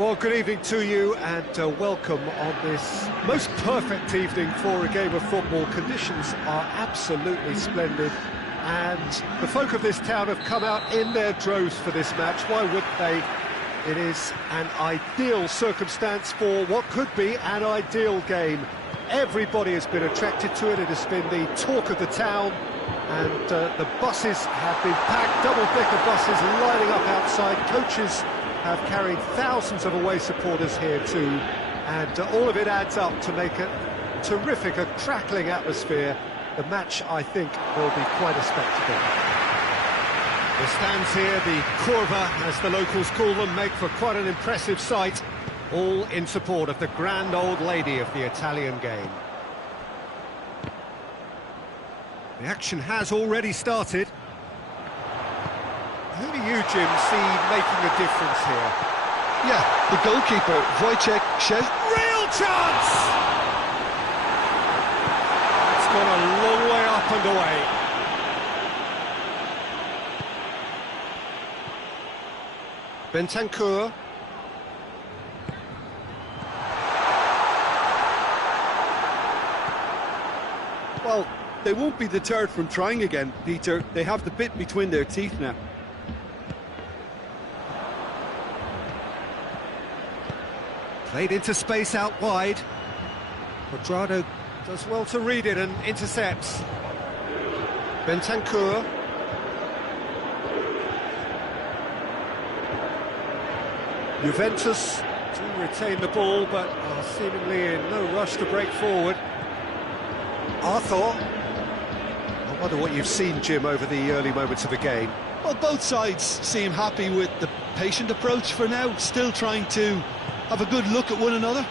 Well, good evening to you and welcome on this most perfect evening for a game of football. Conditions are absolutely splendid and the folk of this town have come out in their droves for this match. Why would they? It is an ideal circumstance for what could be an ideal game. Everybody has been attracted to it. It has been the talk of the town and the buses have been packed, double-decker buses lining up outside. Coaches have carried thousands of away supporters here too, and all of it adds up to make a terrific, a crackling atmosphere. The match, I think, will be quite a spectacle. The stands here, the curva, as the locals call them, make for quite an impressive sight, all in support of the grand old lady of the Italian game. The action has already started. Who do you, Jim, see making a difference here? Yeah, the goalkeeper, Wojciech Szczes. Real chance! It's gone a long way up and away. Bentancur. Well, they won't be deterred from trying again, Peter. They have the bit between their teeth now. Played into space out wide. Quadrado does well to read it and intercepts. Bentancur. Juventus do retain the ball, but are seemingly in no rush to break forward. Arthur. I wonder what you've seen, Jim, over the early moments of the game. Well, both sides seem happy with the patient approach for now, still trying to have a good look at one another.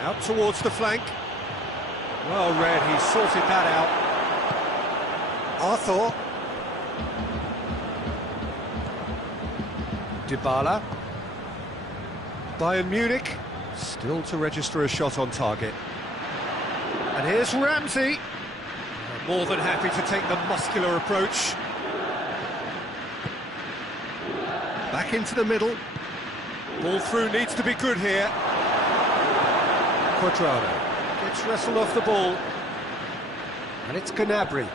Out towards the flank. Well read, he sorted that out. Arthur. Dybala. Bayern Munich still to register a shot on target. And here's Ramsey. More than happy to take the muscular approach. Back into the middle. Ball through needs to be good here. Quadrado gets wrestled off the ball. And it's Gnabry.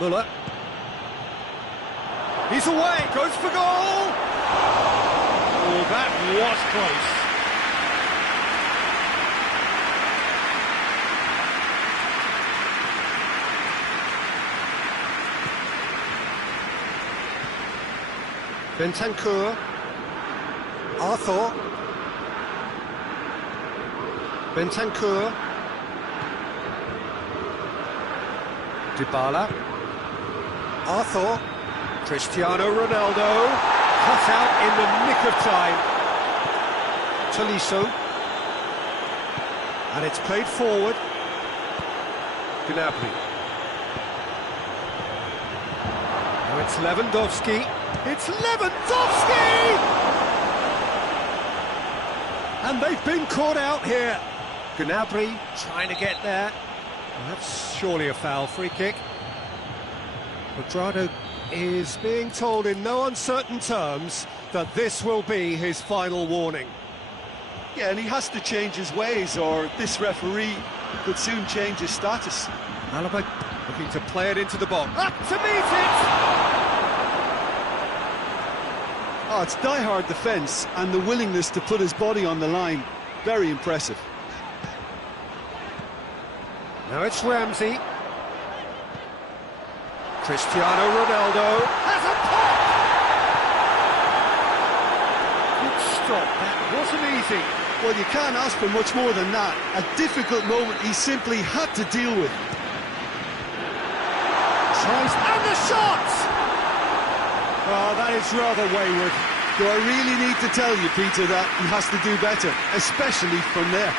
Muller. He's away, goes for goal! Oh, that was close. Bentancur. Arthur. Bentancur. Dybala. Arthur. Cristiano Ronaldo. Cut out in the nick of time. Tolisso. And it's played forward. Gnabry. Now it's Lewandowski. It's Lewandowski! And they've been caught out here. Gnabry trying to get there. Well, that's surely a foul, free kick. Quadrado is being told in no uncertain terms that this will be his final warning. Yeah, and he has to change his ways, or this referee could soon change his status. Alaba looking to play it into the box. Up to meet it! Oh, it's die-hard defence and the willingness to put his body on the line. Very impressive. Now it's Ramsey. Cristiano Ronaldo has a pop! Good stop, that wasn't easy. Well, you can't ask for much more than that. A difficult moment he simply had to deal with. Tries, and the shot! Oh, that is rather wayward. Do I really need to tell you, Peter, that he has to do better, especially from there?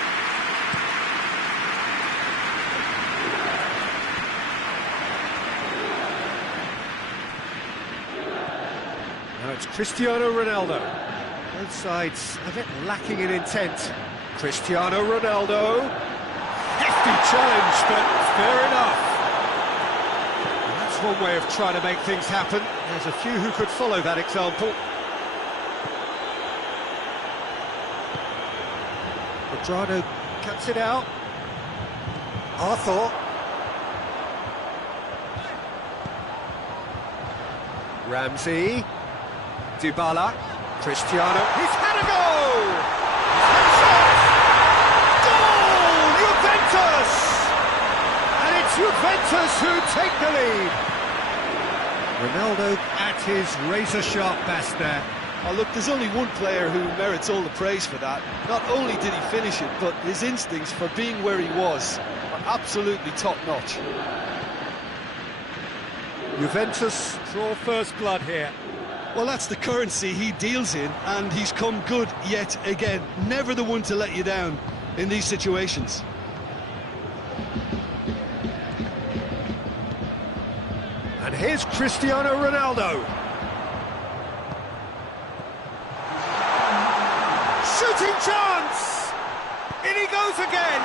Now it's Cristiano Ronaldo. Both sides a bit lacking in intent. Cristiano Ronaldo. Hefty challenge, but fair enough. And that's one way of trying to make things happen. There's a few who could follow that example. Quadrado cuts it out. Arthur. Ramsey. Dybala. Cristiano. He's had a goal! He's had a shot! Goal! Juventus! And it's Juventus who take the lead. Ronaldo at his razor-sharp best there. Oh, look, there's only one player who merits all the praise for that. Not only did he finish it, but his instincts for being where he was are absolutely top-notch. Juventus draw first blood here. Well, that's the currency he deals in, and he's come good yet again. Never the one to let you down in these situations. And here's Cristiano Ronaldo. Shooting chance! In he goes again!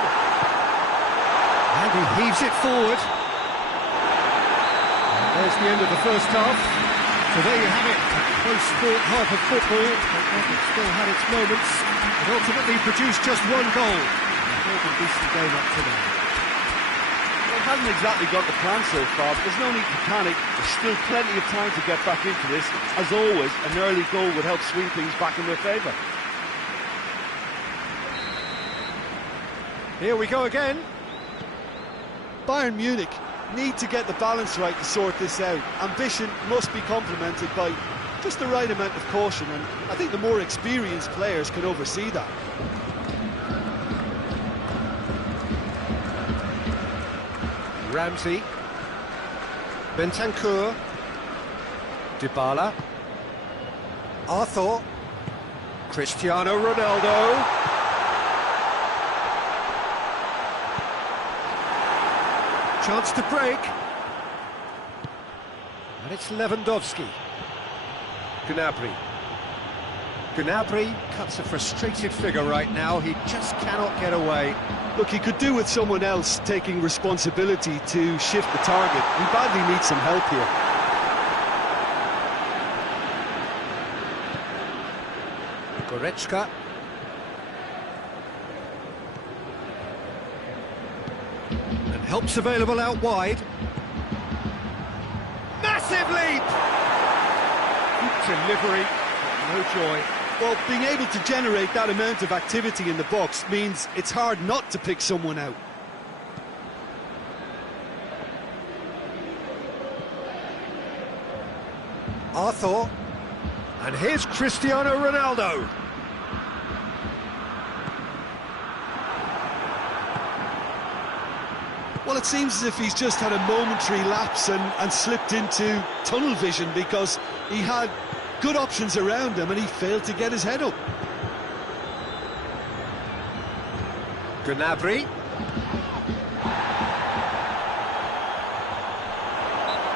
And he heaves it forward. And there's the end of the first half. So there you have it, a close-fought half of football, but it still had its moments. It ultimately produced just one goal. A decent game up to now. Well, it hasn't exactly got the plan so far, but there's no need to panic. There's still plenty of time to get back into this. As always, an early goal would help swing things back in their favour. Here we go again. Bayern Munich need to get the balance right to sort this out. Ambition must be complemented by just the right amount of caution, and I think the more experienced players can oversee that. Ramsey. Bentancur. Dybala. Arthur. Cristiano Ronaldo. Chance to break. And it's Lewandowski. Gnabry. Gnabry cuts a frustrated figure right now. He just cannot get away. Look, he could do with someone else taking responsibility to shift the target. He badly needs some help here. Goretzka. Help's available out wide. Massive leap! Delivery, no joy. Well, being able to generate that amount of activity in the box means it's hard not to pick someone out. Arthur. And here's Cristiano Ronaldo. Well, it seems as if he's just had a momentary lapse and slipped into tunnel vision, because he had good options around him and he failed to get his head up. Gnabry.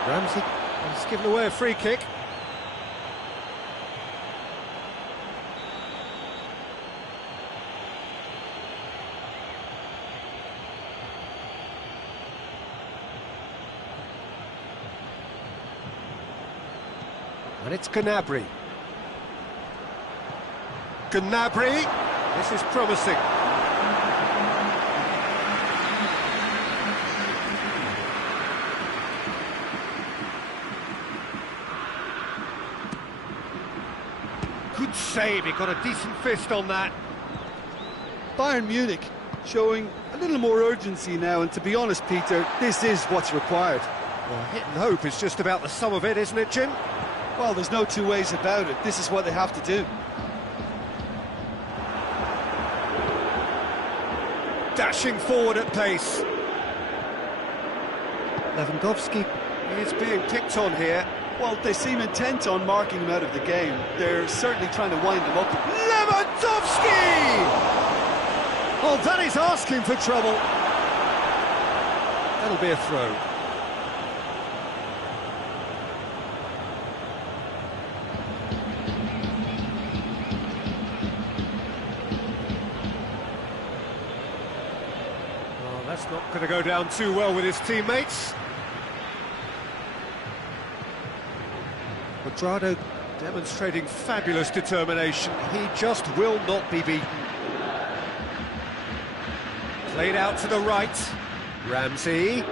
Ramsey has given away a free kick. And it's Gnabry. Gnabry! This is promising. Good save, he got a decent fist on that. Bayern Munich showing a little more urgency now, and to be honest, Peter, this is what's required. Well, hit and hope is just about the sum of it, isn't it, Jim? Well, there's no two ways about it. This is what they have to do. Dashing forward at pace. Lewandowski is being picked on here. Well, they seem intent on marking him out of the game. They're certainly trying to wind him up. Lewandowski! Oh, that is asking for trouble. That'll be a throw. That's not going to go down too well with his teammates. Quadrado demonstrating fabulous determination. He just will not be beaten. Played out to the right. Ramsey.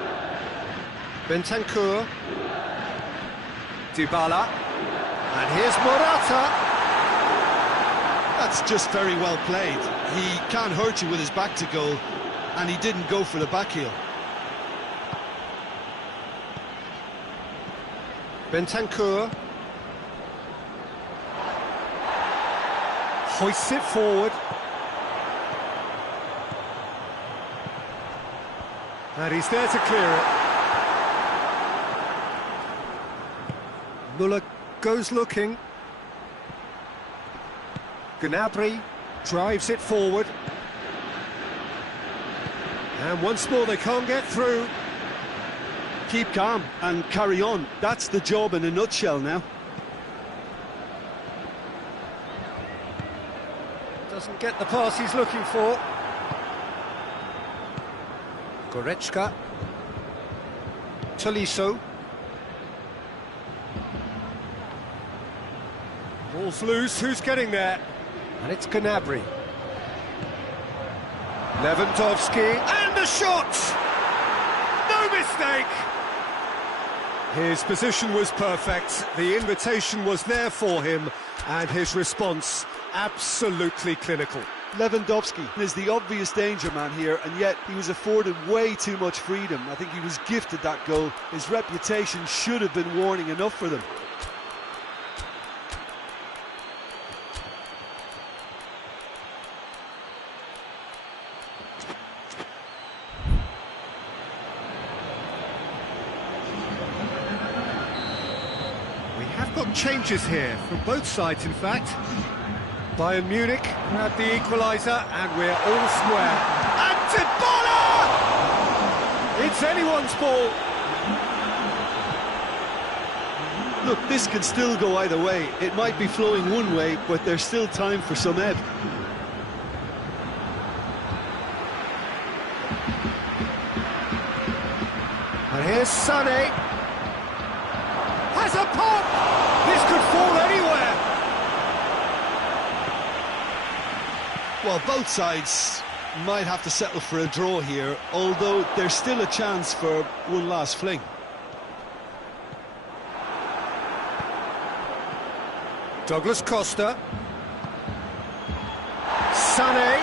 Bentancur. Dybala. And here's Morata. That's just very well played. He can't hurt you with his back to goal, and he didn't go for the back heel. Bentancur hoists it forward. And he's there to clear it. Muller goes looking. Gnabry drives it forward. And once more they can't get through. Keep calm and carry on. That's the job in a nutshell now. Doesn't get the pass he's looking for. Goretzka. Tolisso. Ball's loose, who's getting there? And it's Gnabry. Lewandowski, and the shot! No mistake! His position was perfect, the invitation was there for him, and his response absolutely clinical. Lewandowski is the obvious danger man here, and yet he was afforded way too much freedom. I think he was gifted that goal. His reputation should have been warning enough for them. Got changes here from both sides, in fact. Bayern Munich had the equaliser, and we're all square. And Dybala! It's anyone's ball. Look, this can still go either way. It might be flowing one way, but there's still time for some ebb. And here's Sané. Has a pop! This could fall anywhere! Well, both sides might have to settle for a draw here, although there's still a chance for one last fling. Douglas Costa. Sané.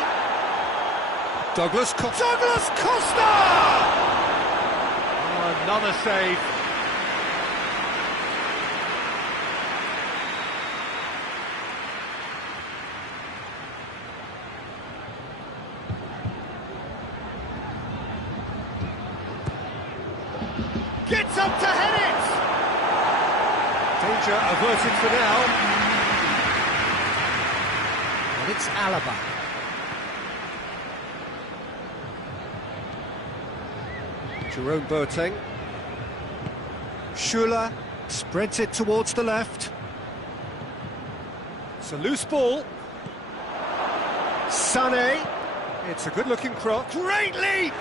Douglas Costa! Oh, another save. Gets up to head it! Danger averted for now. And it's Alaba. Jerome Boateng. Schuller spreads it towards the left. It's a loose ball. Sané. It's a good-looking cross. Great leap!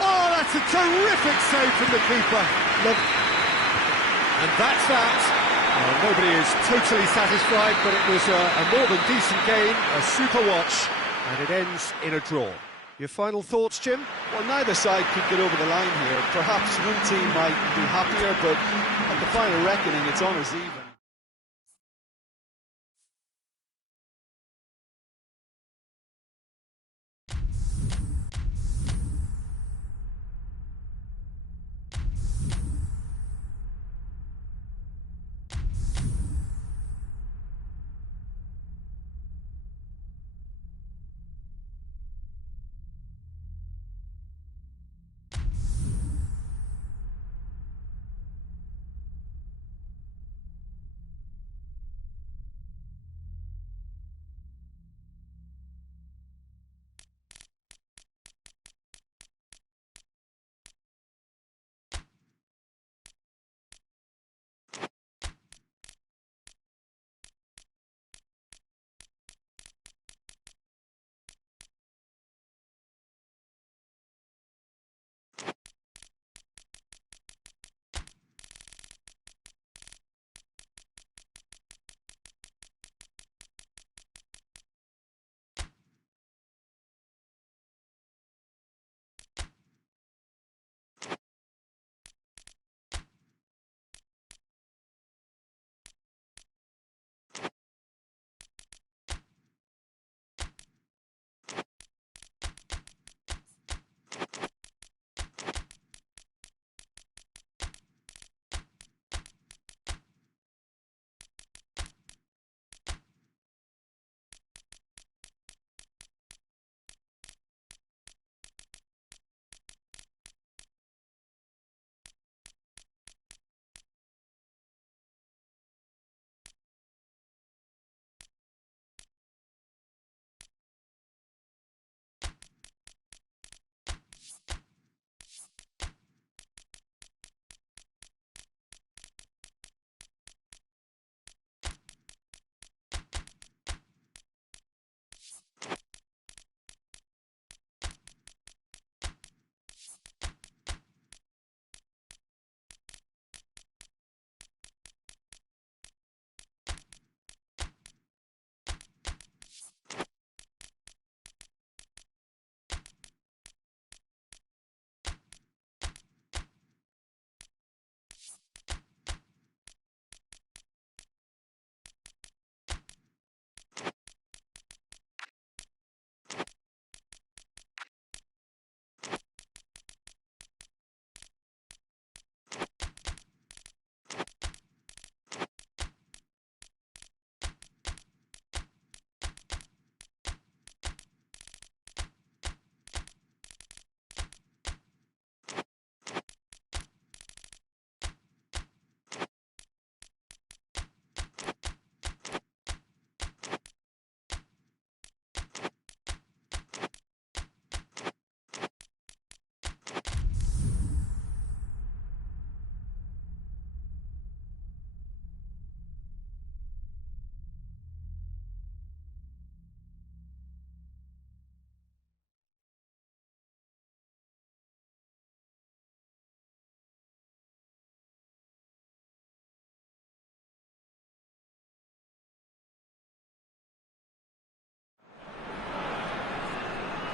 Oh, that's a terrific save from the keeper. And that's that. Well, nobody is totally satisfied, but it was a more than decent game, a super watch, and it ends in a draw. Your final thoughts, Jim? Well, neither side could get over the line here. Perhaps one team might be happier, but at the final reckoning, it's honours even.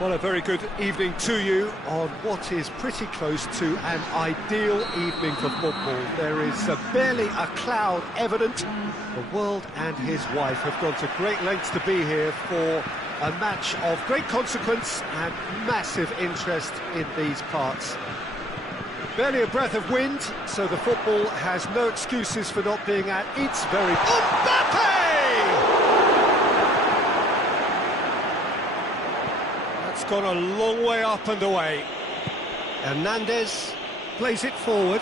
Well, a very good evening to you on what is pretty close to an ideal evening for football. There is barely a cloud evident. The world and his wife have gone to great lengths to be here for a match of great consequence and massive interest in these parts. Barely a breath of wind, so the football has no excuses for not being at its very... Mbappe! That's gone a long way up and away. Hernandez plays it forward.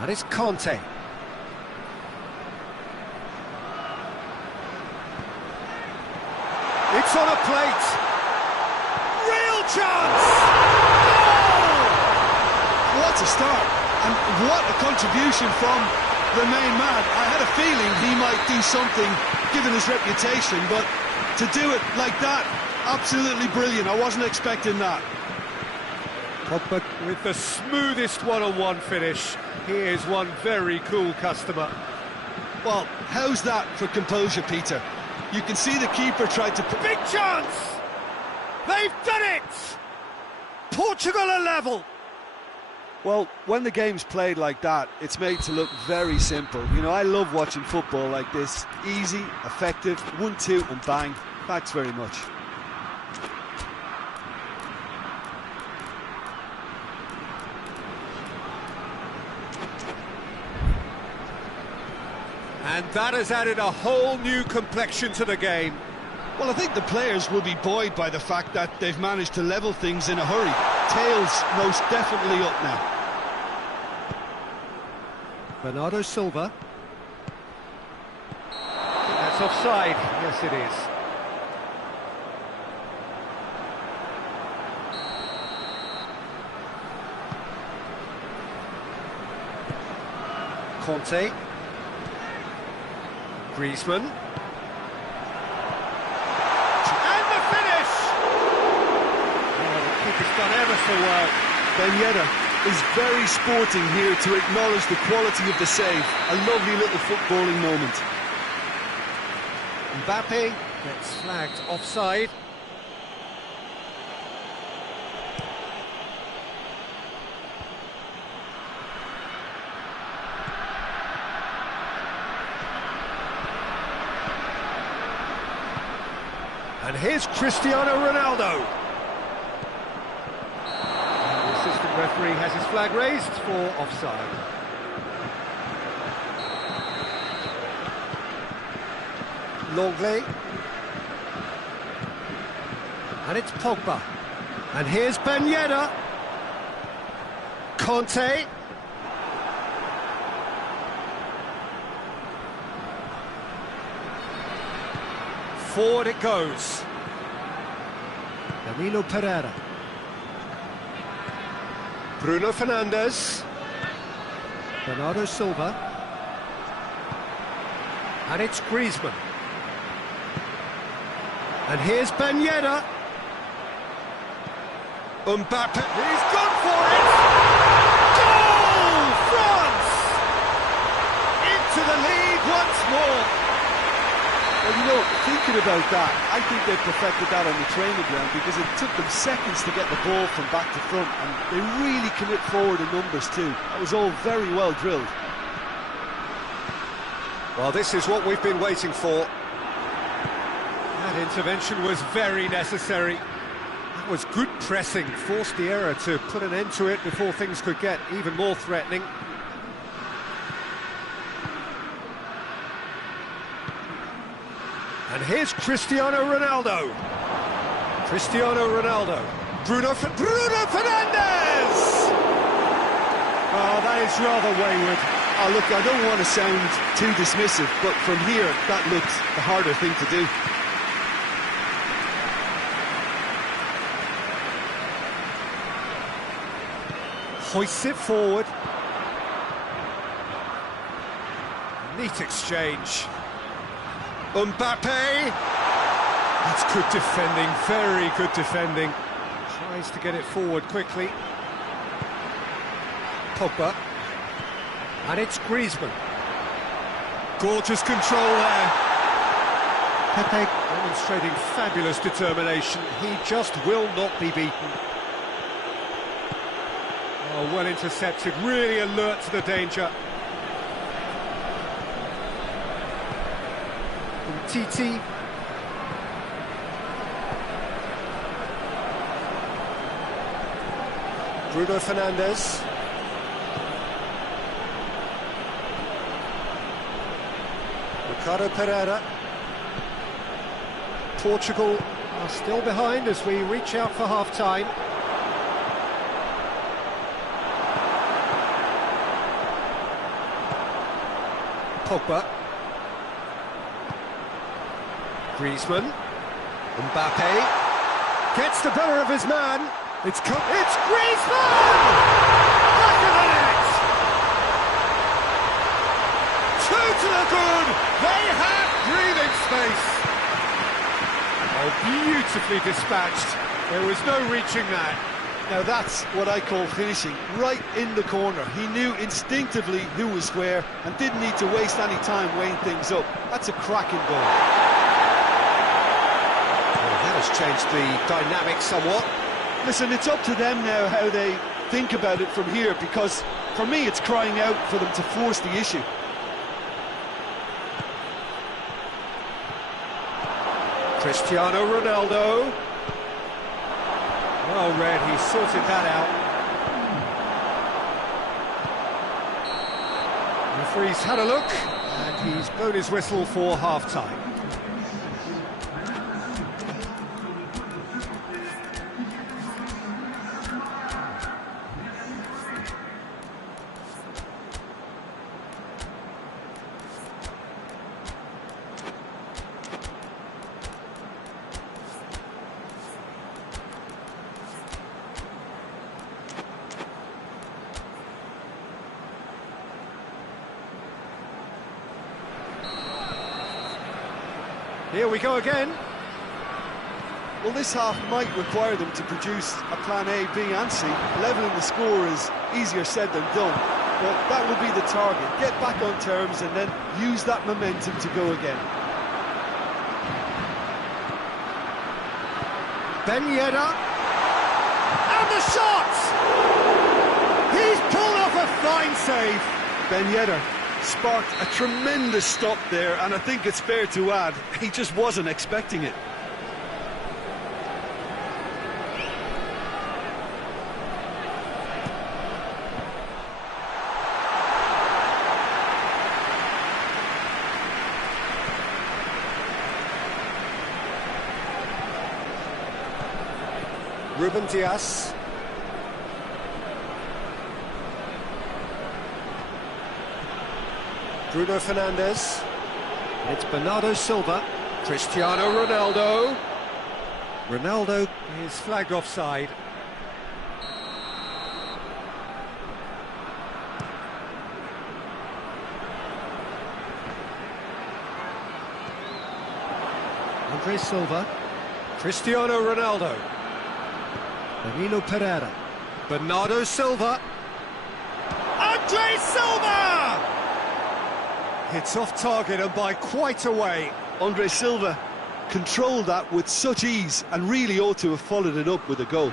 And it's Conte. It's on a plate. Real chance! Oh! What a start, and what a contribution from the main man. I had a feeling he might do something, given his reputation, but to do it like that, absolutely brilliant. I wasn't expecting that. Pogba with the smoothest one-on-one finish. He is one very cool customer. Well, how's that for composure, Peter? You can see the keeper tried to... Big chance! They've done it! Portugal are level! Well, when the game's played like that, it's made to look very simple. You know, I love watching football like this. Easy, effective, 1-2 and bang. Thanks very much. And that has added a whole new complexion to the game. Well, I think the players will be buoyed by the fact that they've managed to level things in a hurry. Tails most definitely up now. Bernardo Silva. That's offside. Yes, it is. Conte. Griezmann. And the finish! Oh, the keeper's done ever so well. Ben is very sporting here to acknowledge the quality of the save. A lovely little footballing moment. Mbappe gets flagged offside. And here's Cristiano Ronaldo. And the assistant referee has his flag raised for offside. Longley. And it's Pogba. And here's Ben Yedder. Conte. Forward it goes. Danilo Pereira. Bruno Fernandes. Bernardo Silva. And it's Griezmann. And here's Ben Yedder. Mbappe. He's gone for it! Goal! France! Into the lead once more. Well, you know, thinking about that, I think they perfected that on the training ground because it took them seconds to get the ball from back to front, and they really commit forward in numbers too. That was all very well drilled. Well, this is what we've been waiting for. That intervention was very necessary. That was good pressing, forced the error to put an end to it before things could get even more threatening. And here's Cristiano Ronaldo. Cristiano Ronaldo. Bruno Fernandes! Oh, that is rather wayward. Oh, look, I don't want to sound too dismissive, but from here, that looks the harder thing to do. Hoists it forward. Neat exchange. Mbappe! That's good defending, very good defending. Tries to get it forward quickly. Pogba. And it's Griezmann. Gorgeous control there. Pepe demonstrating fabulous determination. He just will not be beaten. Oh, well intercepted, really alert to the danger. Titi. Bruno Fernandes. Ricardo Pereira. Portugal are still behind as we reach out for half-time. Pogba. Griezmann. Mbappe. Gets the better of his man. It's Griezmann! Back of the net! Two to the good! They have breathing space! Oh, beautifully dispatched. There was no reaching that. Now that's what I call finishing, right in the corner. He knew instinctively who was where and didn't need to waste any time weighing things up. That's a cracking goal. Well, that has changed the dynamic somewhat. Listen, it's up to them now how they think about it from here, because for me it's crying out for them to force the issue. Cristiano Ronaldo. Well read, he sorted that out. The referee's had a look, and he's blown his whistle for half-time. Here we go again. Well, this half might require them to produce a plan A, B and C. Levelling the score is easier said than done, but that will be the target. Get back on terms and then use that momentum to go again. Ben Yedder. And the shot! He's pulled off a fine save. Ben Yedder sparked a tremendous stop there, and I think it's fair to add, he just wasn't expecting it. Ruben Dias. Bruno Fernandes. It's Bernardo Silva. Cristiano Ronaldo. Ronaldo is flagged offside. Andre Silva. Cristiano Ronaldo. Danilo Pereira. Bernardo Silva. Andre Silva! It's off target and by quite a way. Andre Silva controlled that with such ease and really ought to have followed it up with a goal.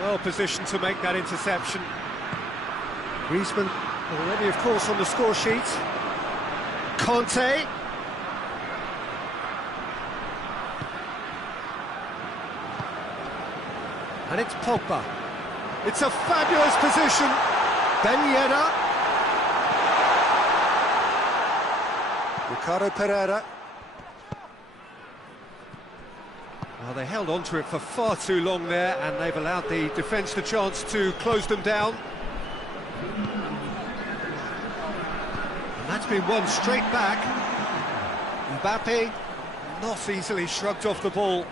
Well positioned to make that interception. Griezmann already, of course, on the score sheet. Conte. And it's Pogba. It's a fabulous position. Ben Yedder. Ricardo Pereira. Well, they held on to it for far too long there, and they've allowed the defence the chance to close them down. And that's been won straight back. Mbappe not easily shrugged off the ball.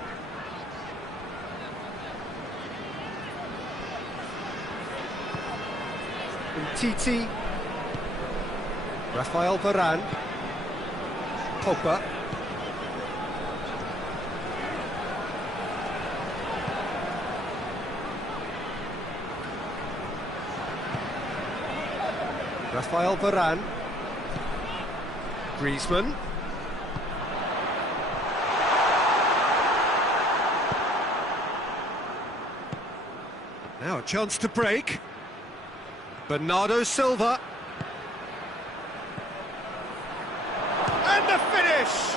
Titi. Rafael Varane. Pogba. Rafael Varane. Griezmann. Now a chance to break. Bernardo Silva. And the finish!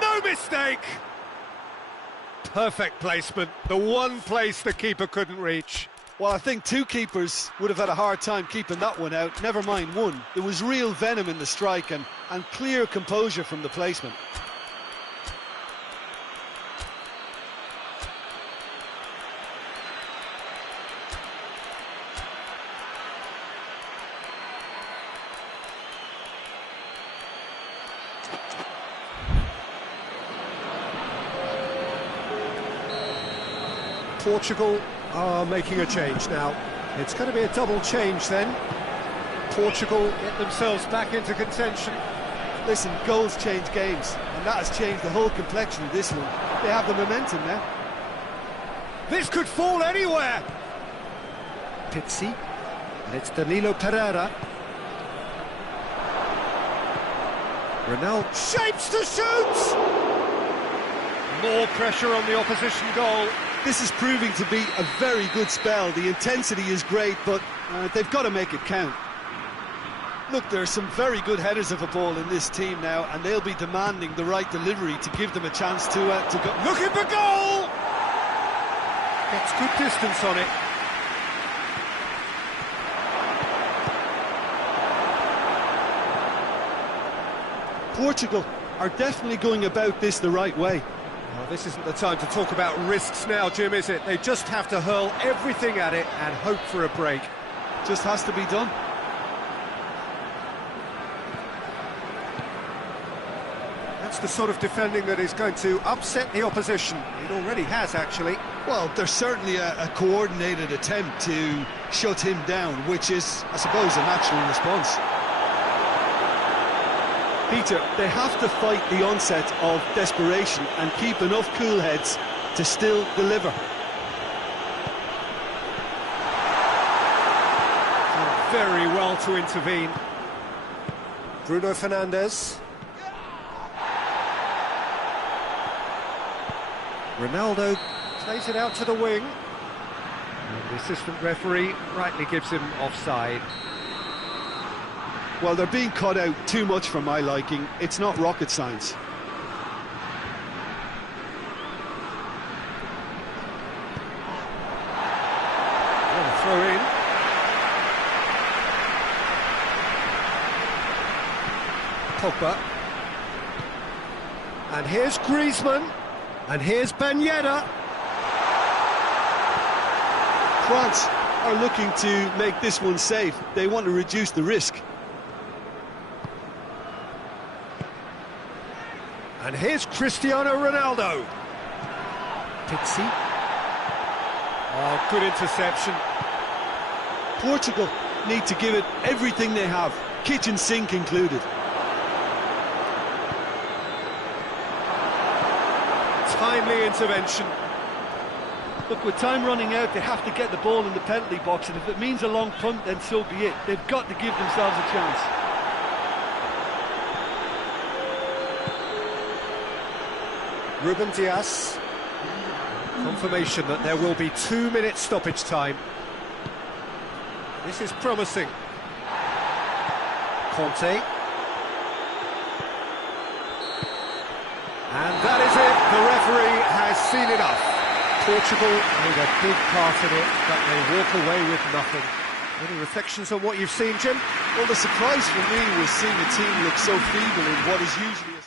No mistake! Perfect placement, the one place the keeper couldn't reach. Well, I think two keepers would have had a hard time keeping that one out, never mind one. There was real venom in the strike and clear composure from the placement. Portugal are making a change now. It's going to be a double change then. Portugal get themselves back into contention. Listen, goals change games, and that has changed the whole complexion of this one. They have the momentum now. This could fall anywhere! Pizzi, and it's Danilo Pereira. Ronaldo shapes to shoot! More pressure on the opposition goal. This is proving to be a very good spell. The intensity is great, but they've got to make it count. Look, there are some very good headers of a ball in this team now, and they'll be demanding the right delivery to give them a chance to go. Looking for goal! Gets good distance on it. Portugal are definitely going about this the right way. Well, this isn't the time to talk about risks now, Jim, is it? They just have to hurl everything at it and hope for a break. Just has to be done. That's the sort of defending that is going to upset the opposition. It already has, actually. Well, there's certainly a coordinated attempt to shut him down, which is, I suppose, a natural response. Peter, they have to fight the onset of desperation and keep enough cool heads to still deliver. Very well to intervene. Bruno Fernandes. Ronaldo plays it out to the wing. And the assistant referee rightly gives him offside. Well, they're being cut out too much for my liking. It's not rocket science. Throw in. Pogba. And here's Griezmann. And here's Ben Yedder. France are looking to make this one safe. They want to reduce the risk. And here's Cristiano Ronaldo. Pizzi. Oh, good interception. Portugal need to give it everything they have, kitchen sink included. Timely intervention. Look, with time running out, they have to get the ball in the penalty box, and if it means a long punt, then so be it. They've got to give themselves a chance. Ruben Dias. Confirmation that there will be 2 minutes stoppage time. This is promising. Conte. And that is it. The referee has seen enough. Portugal made a big part of it, but they walk away with nothing. Any reflections on what you've seen, Jim? Well, the surprise for me was seeing a team look so feeble in what is usually a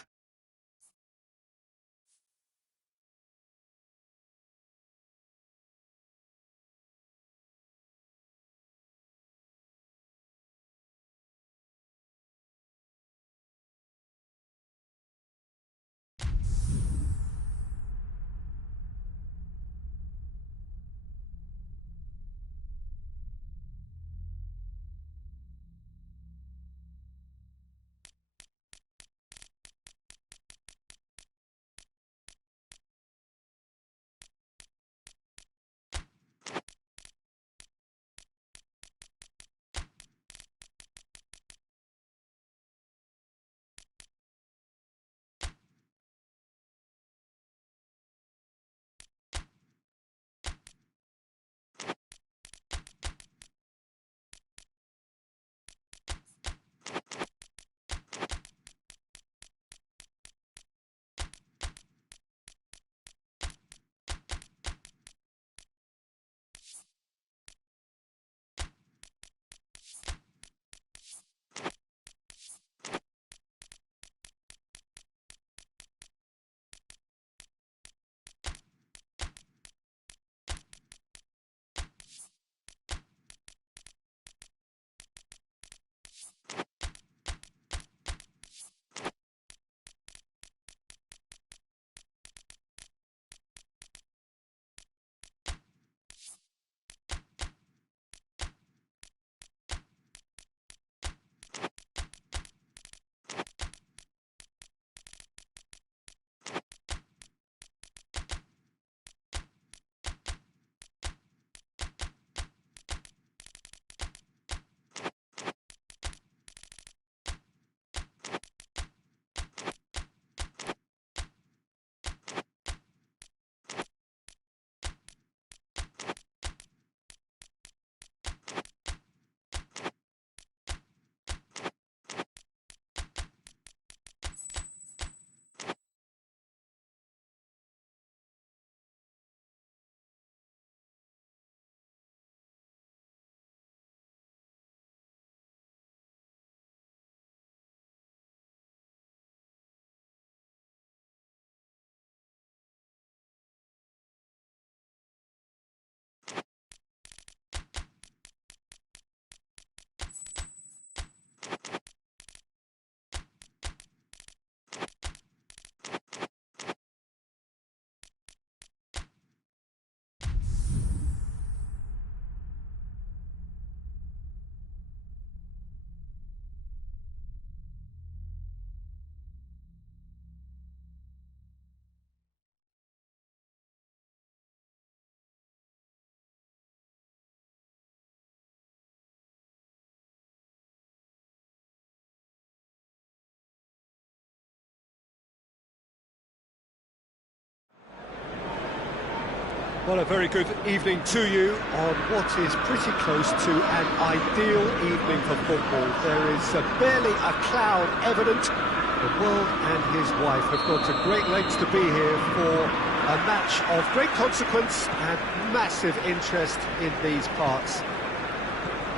Well, a very good evening to you on what is pretty close to an ideal evening for football. There is barely a cloud evident. The world and his wife have gone to great lengths to be here for a match of great consequence and massive interest in these parts.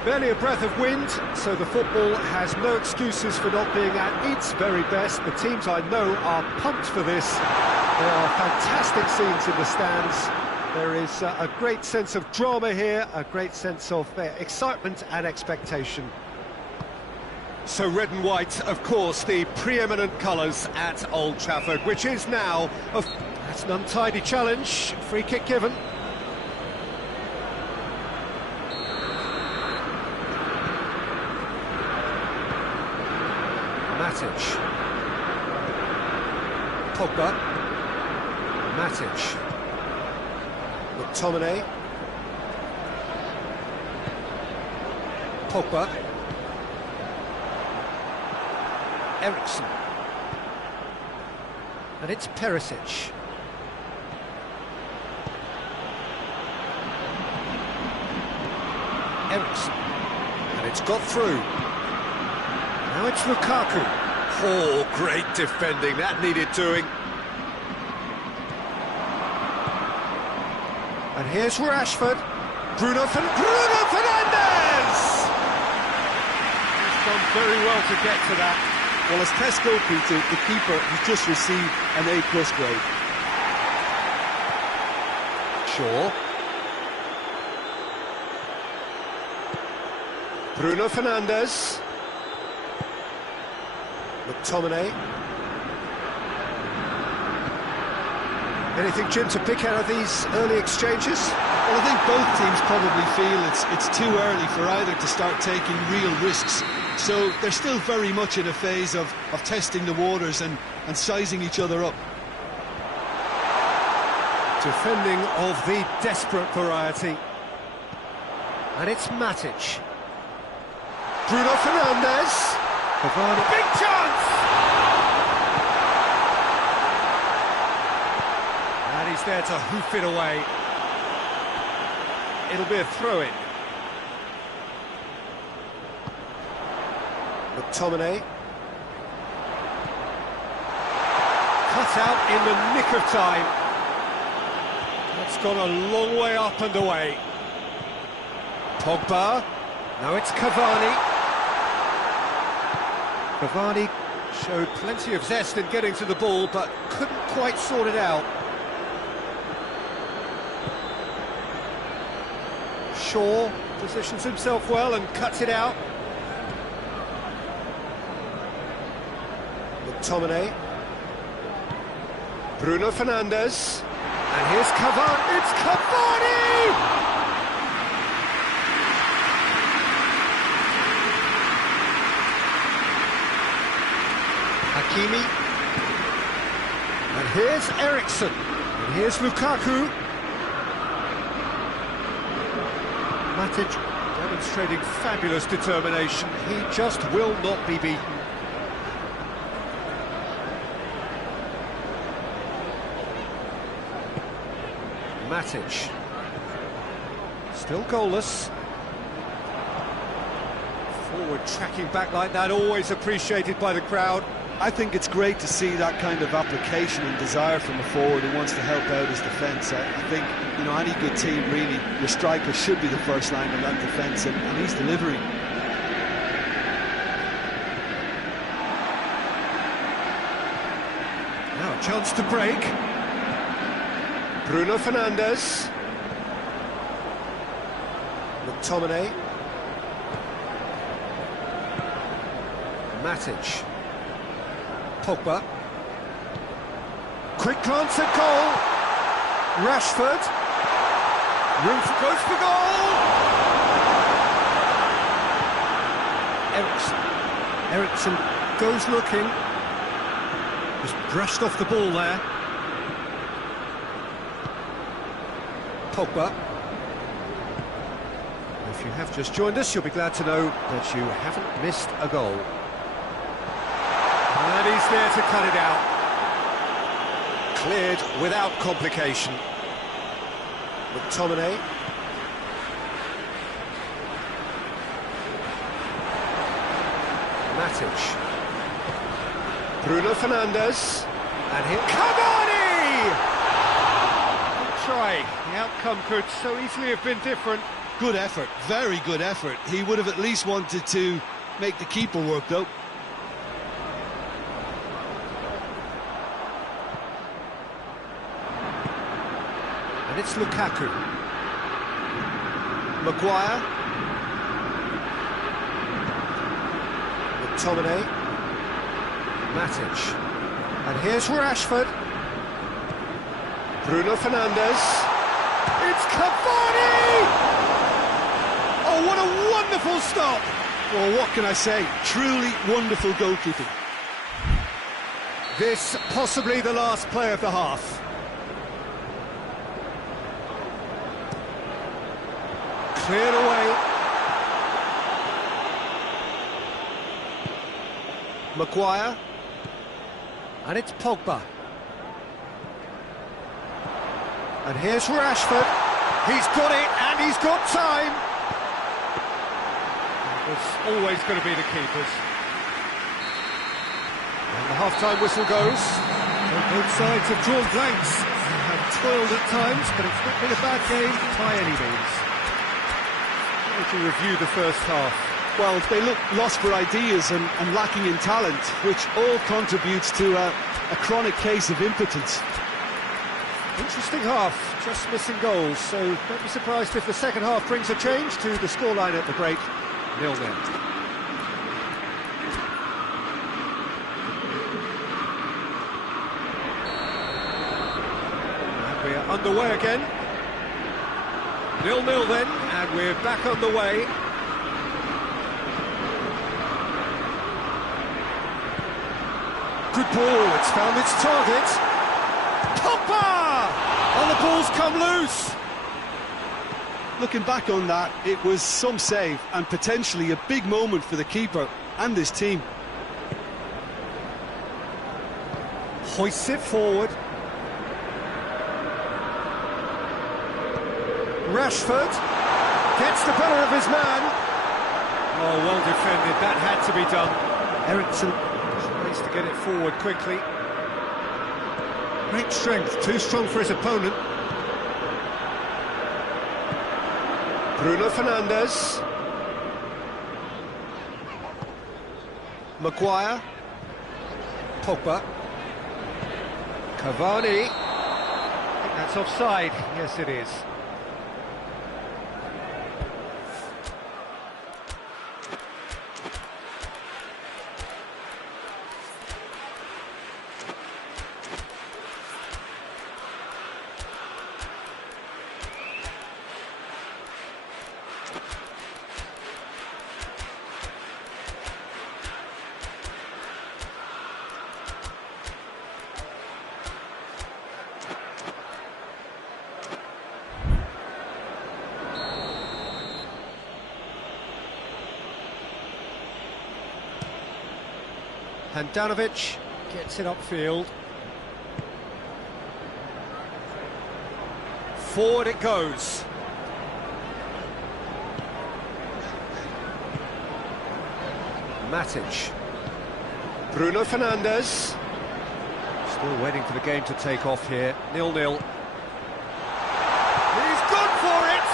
Barely a breath of wind, so the football has no excuses for not being at its very best. The teams I know are pumped for this. There are fantastic scenes in the stands. There is a great sense of drama here, a great sense of excitement and expectation. So red and white, of course, the preeminent colours at Old Trafford, which is now... That's an untidy challenge, free kick given. Matic. Pogba. Matic. McTominay. Pogba. Ericsson. And it's Perisic. Ericsson. And it's got through. Now it's Lukaku. Oh, great defending. That needed doing. And here's Rashford. Bruno Fernandes! He's done very well to get to that. Well, as test goalkeeper, the keeper has just received an A+ grade. Shaw. Bruno Fernandes. McTominay. Anything, Jim, to pick out of these early exchanges? Well, I think both teams probably feel it's too early for either to start taking real risks. So they're still very much in a phase of testing the waters and sizing each other up. Defending of the desperate variety. And it's Matic. Bruno Fernandes. Cavani. Big chance! And he's there to hoof it away. It'll be a throw-in. McTominay. Cut out in the nick of time. That's gone a long way up and away. Pogba. Now it's Cavani. Cavani showed plenty of zest in getting to the ball, but couldn't quite sort it out. Shaw positions himself well and cuts it out. McTominay. Bruno Fernandes. And here's Cavani. It's Cavani! Hakimi. And here's Ericsson. And here's Lukaku. Matic demonstrating fabulous determination. He just will not be beaten. Matic. Still goalless. Forward tracking back like that, always appreciated by the crowd. I think it's great to see that kind of application and desire from a forward who wants to help out his defence. I think, you know, any good team, really, your striker should be the first line of that defence, and he's delivering. Now a chance to break. Bruno Fernandes. McTominay. Matic. Pogba. Quick glance at goal. Rashford. Roof goes for goal. Ericsson goes looking. Just brushed off the ball there. Pogba. If you have just joined us, you'll be glad to know that you haven't missed a goal. And he's there to cut it out. Cleared without complication. McTominay. Matic. Bruno Fernandes. And here Cavani! Good try. The outcome could so easily have been different. Good effort, very good effort. He would have at least wanted to make the keeper work, though. And it's Lukaku. Maguire. McTominay. Matic. And here's Rashford. Bruno Fernandes. It's Cavani! Oh, what a wonderful stop! Well, what can I say? Truly wonderful goalkeeping. This possibly the last play of the half. Cleared away. Maguire. And it's Pogba. And here's Rashford. He's got it, and he's got time. It's always going to be the keepers. And the half-time whistle goes. So both sides have drawn blanks and have toiled at times, but it's not been a bad game by any means. How would you review the first half? Well, they look lost for ideas and lacking in talent, which all contributes to a chronic case of impotence. Interesting half, just missing goals, so don't be surprised if the second half brings a change to the scoreline at the break, 0-0. And we are underway again. 0-0 then, and we're back on the way. Good ball, it's found its target. Pogba! And the ball's come loose. Looking back on that, it was some save and potentially a big moment for the keeper and his team. Hoists it forward. Rashford gets the better of his man. Oh, well defended, that had to be done. Eriksen tries to get it forward quickly. Great strength, too strong for his opponent. Bruno Fernandes. Maguire. Pogba. Cavani. I think that's offside. Yes, it is. Handanovic gets it upfield. Forward it goes. Matic. Bruno Fernandes. Still waiting for the game to take off here. 0-0. He's gone for it!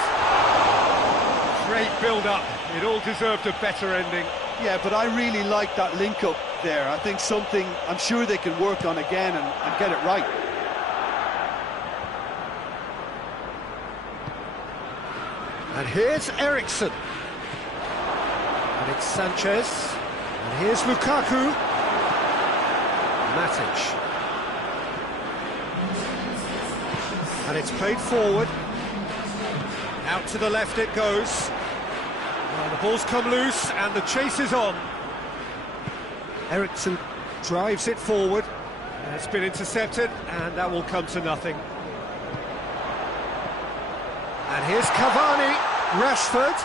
Great build-up. It all deserved a better ending. Yeah, but I really like that link-up there. I think something I'm sure they can work on again and get it right. And here's Eriksen. And it's Sanchez. And here's Lukaku. Matic. And it's played forward. Out to the left it goes. Well, the ball's come loose and the chase is on. Eriksen drives it forward. It's been intercepted and that will come to nothing. And here's Cavani, Rashford.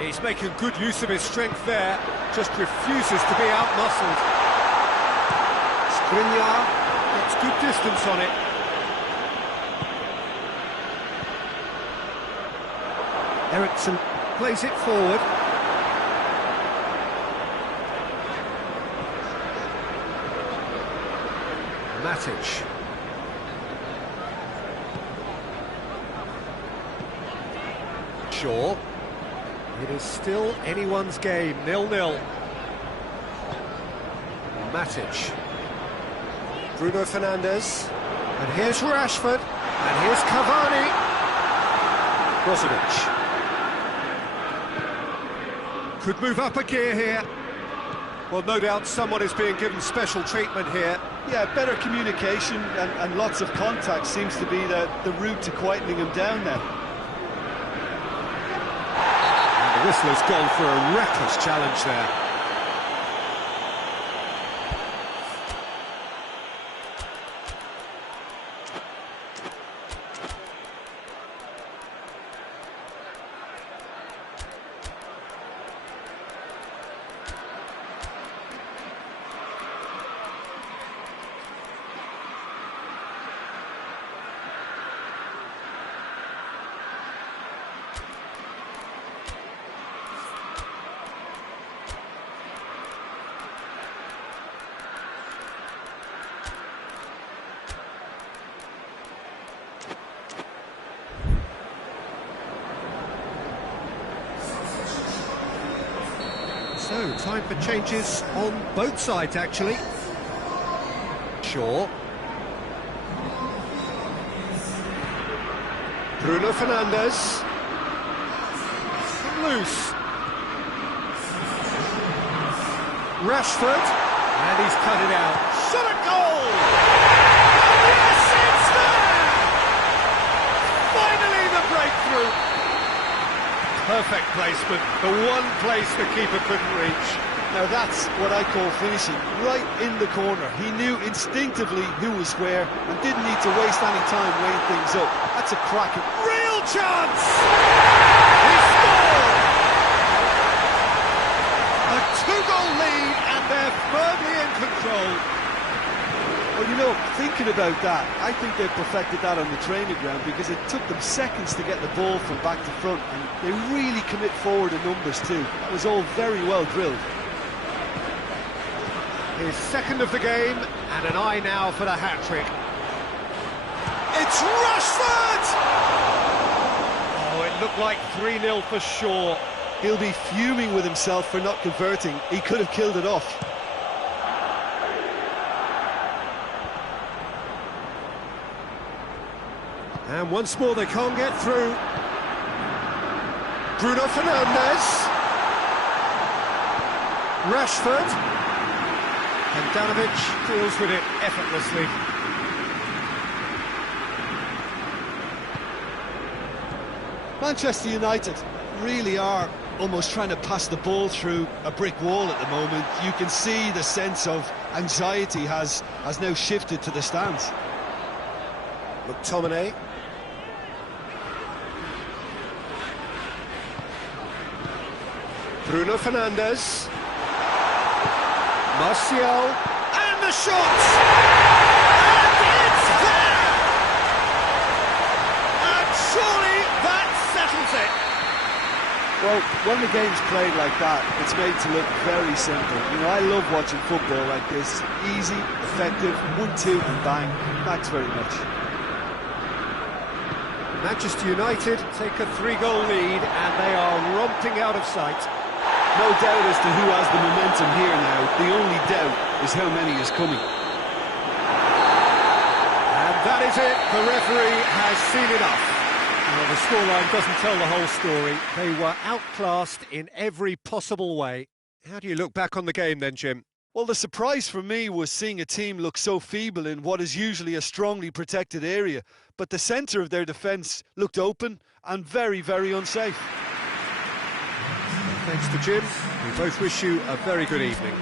He's making good use of his strength there, just refuses to be out-muscled. Skriniar gets good distance on it. Eriksson plays it forward. Matic. Shaw. It is still anyone's game, 0-0. Matic. Bruno Fernandes. And here's Rashford. And here's Cavani. Brozovic. Could move up a gear here. Well, no doubt someone is being given special treatment here. Yeah, better communication and lots of contact seems to be the route to quietening him down now. And the whistler's gone for a reckless challenge there. So, time for changes on both sides, actually. Shaw. Bruno Fernandes. Loose. Rashford. And he's cut it out. Shot a goal! Yes, it's there! Finally the breakthrough! Perfect placement, the one place the keeper couldn't reach. Now that's what I call finishing, right in the corner. He knew instinctively who was where and didn't need to waste any time weighing things up. That's a cracking... Real chance! He scored! A two-goal lead and they're firmly in control. Well, you know, thinking about that, I think they've perfected that on the training ground because it took them seconds to get the ball from back to front, and they really commit forward in numbers too. That was all very well drilled. His second of the game, and an eye now for the hat-trick. It's Rashford! Oh, it looked like 3-0 for Shaw. He'll be fuming with himself for not converting. He could have killed it off. And once more they can't get through. Bruno Fernandes. Rashford. And Danovic deals with it effortlessly. Manchester United really are almost trying to pass the ball through a brick wall at the moment. You can see the sense of anxiety has now shifted to the stands. McTominay. Bruno Fernandes. Martial. And the shot! And it's there! And surely that settles it! Well, when the game's played like that, it's made to look very simple. You know, I love watching football like this. Easy, effective, 1-2 and bang. Thanks very much. Manchester United take a 3-goal lead and they are romping out of sight. No doubt as to who has the momentum here now. The only doubt is how many is coming. And that is it. The referee has seen enough. Well, the scoreline doesn't tell the whole story. They were outclassed in every possible way. How do you look back on the game then, Jim? Well, the surprise for me was seeing a team look so feeble in what is usually a strongly protected area. But the centre of their defence looked open and very, very unsafe. Thanks to Jim. We both wish you a very good evening.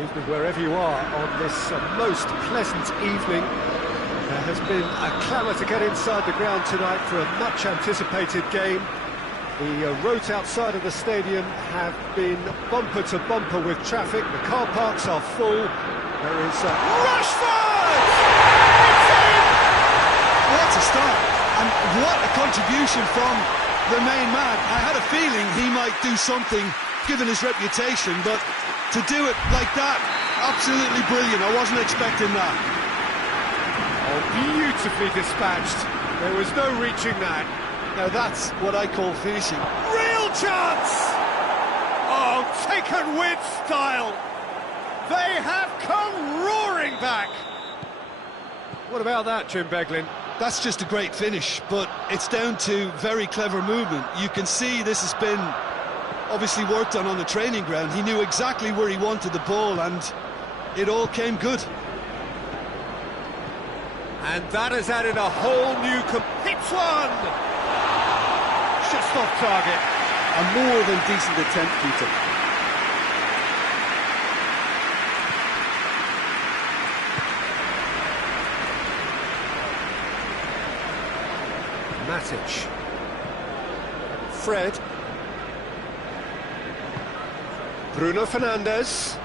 Evening wherever you are on this most pleasant evening. There has been a clamour to get inside the ground tonight for a much anticipated game. The roads outside of the stadium have been bumper to bumper with traffic. The car parks are full. There is Rashford! It's in! What a start, and what a contribution from the main man. I had a feeling he might do something given his reputation, but to do it like that, absolutely brilliant. I wasn't expecting that. Oh, beautifully dispatched. There was no reaching that. Now that's what I call finishing. Real chance! Oh, taken with style. They have come roaring back. What about that, Jim Beglin? That's just a great finish, but it's down to very clever movement. You can see this has been obviously worked on the training ground. He knew exactly where he wanted the ball, and it all came good. And that has added a whole new... Hits one! Just off target. A more than decent attempt, Peter. Matic. Fred. Bruno Fernandes.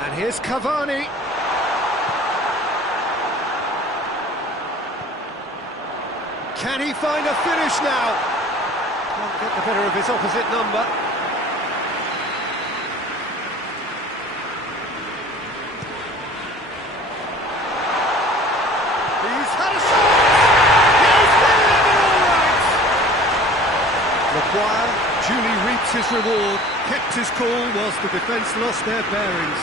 And here's Cavani. Can he find a finish now? Can't get the better of his opposite number. He's had a shot! He's winning it all right! Maguire duly reaps his reward, kept his cool whilst the defence lost their bearings.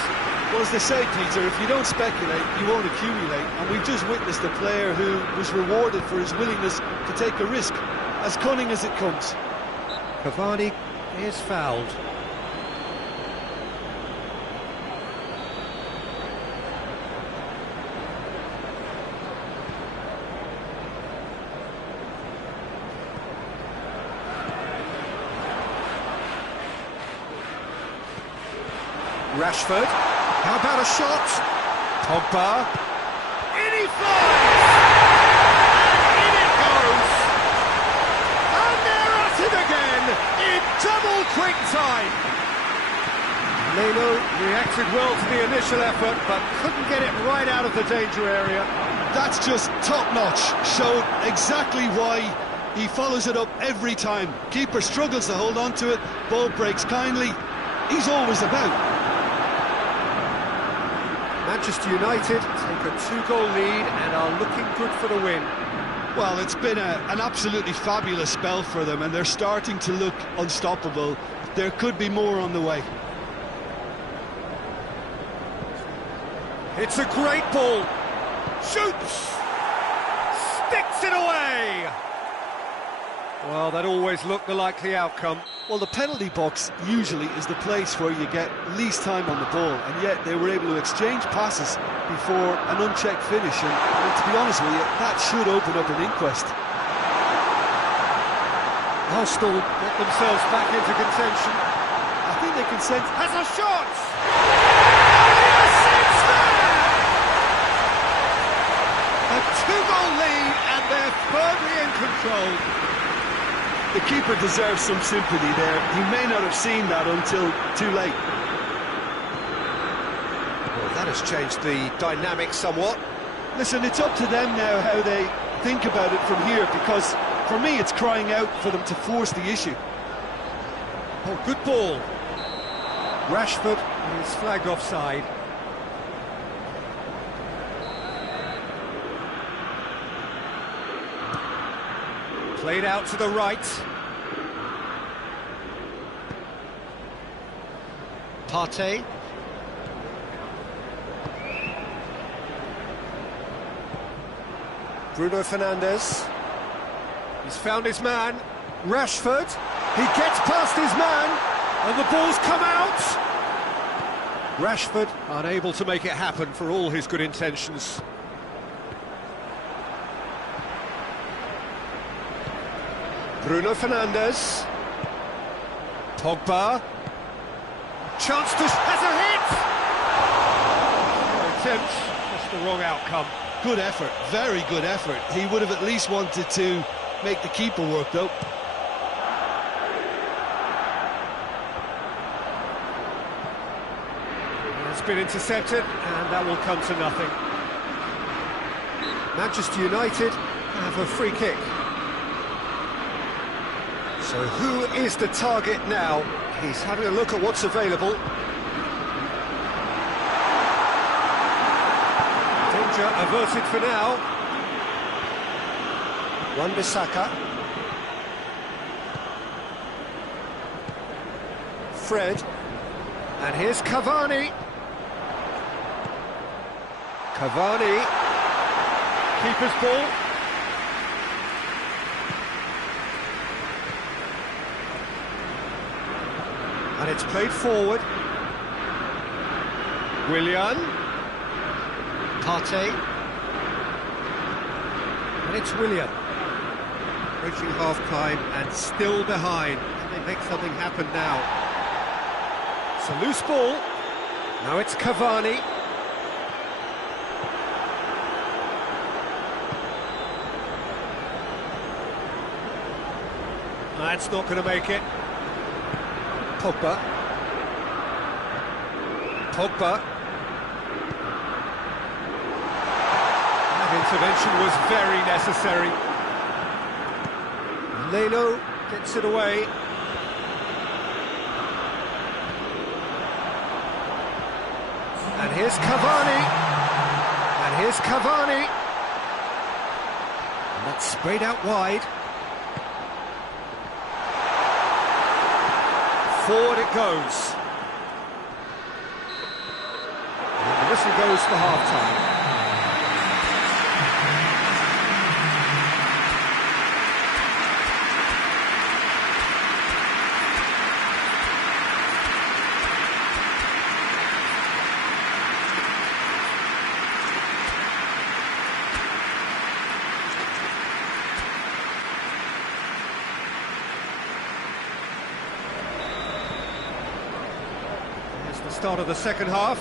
Well, as they say, Peter, if you don't speculate, you won't accumulate. And we've just witnessed a player who was rewarded for his willingness to take a risk, as cunning as it comes. Cavani is fouled. Rashford. How about a shot? Pogba. In he flies! And in it goes! And they're at it again in double quick time! Leno reacted well to the initial effort, but couldn't get it right out of the danger area. That's just top-notch. Showed exactly why he follows it up every time. Keeper struggles to hold on to it, ball breaks kindly. He's always about. Manchester United take a 2-goal lead and are looking good for the win. Well, it's been an absolutely fabulous spell for them, and they're starting to look unstoppable. There could be more on the way. It's a great ball. Shoots! Sticks it away! Well, that always looked the likely outcome. Well, the penalty box usually is the place where you get least time on the ball, and yet they were able to exchange passes before an unchecked finish, and I mean, to be honest with you, that should open up an inquest. Arsenal get themselves back into contention. I think they can sense... Has a shot! Oh, yes, it's there! A 2-goal lead, and they're firmly in control. The keeper deserves some sympathy there. He may not have seen that until too late. Well, that has changed the dynamic somewhat. Listen, it's up to them now how they think about it from here, because for me it's crying out for them to force the issue. Oh, good ball. Rashford is flagged offside. Played out to the right. Partey. Bruno Fernandes. He's found his man. Rashford. He gets past his man. And the ball's come out. Rashford unable to make it happen for all his good intentions. Bruno Fernandes. Pogba. Chance to... has a hit! attempt, just the wrong outcome. Good effort, very good effort. He would have at least wanted to make the keeper work, though. It's been intercepted, and that will come to nothing. Manchester United have a free kick. So who is the target now? He's having a look at what's available. Danger averted for now. Wan-Bissaka. Fred. And here's Cavani. Cavani. Keeper's ball. And it's played forward. Willian. Partey. And it's Willian. Reaching half-time and still behind. Can they make something happen now? It's a loose ball. Now it's Cavani. That's not going to make it. Pogba. Pogba. That intervention was very necessary. Leno gets it away. And here's Cavani. And here's Cavani. And that's sprayed out wide. Forward it goes. And the whistle goes for half-time. Start of the second half.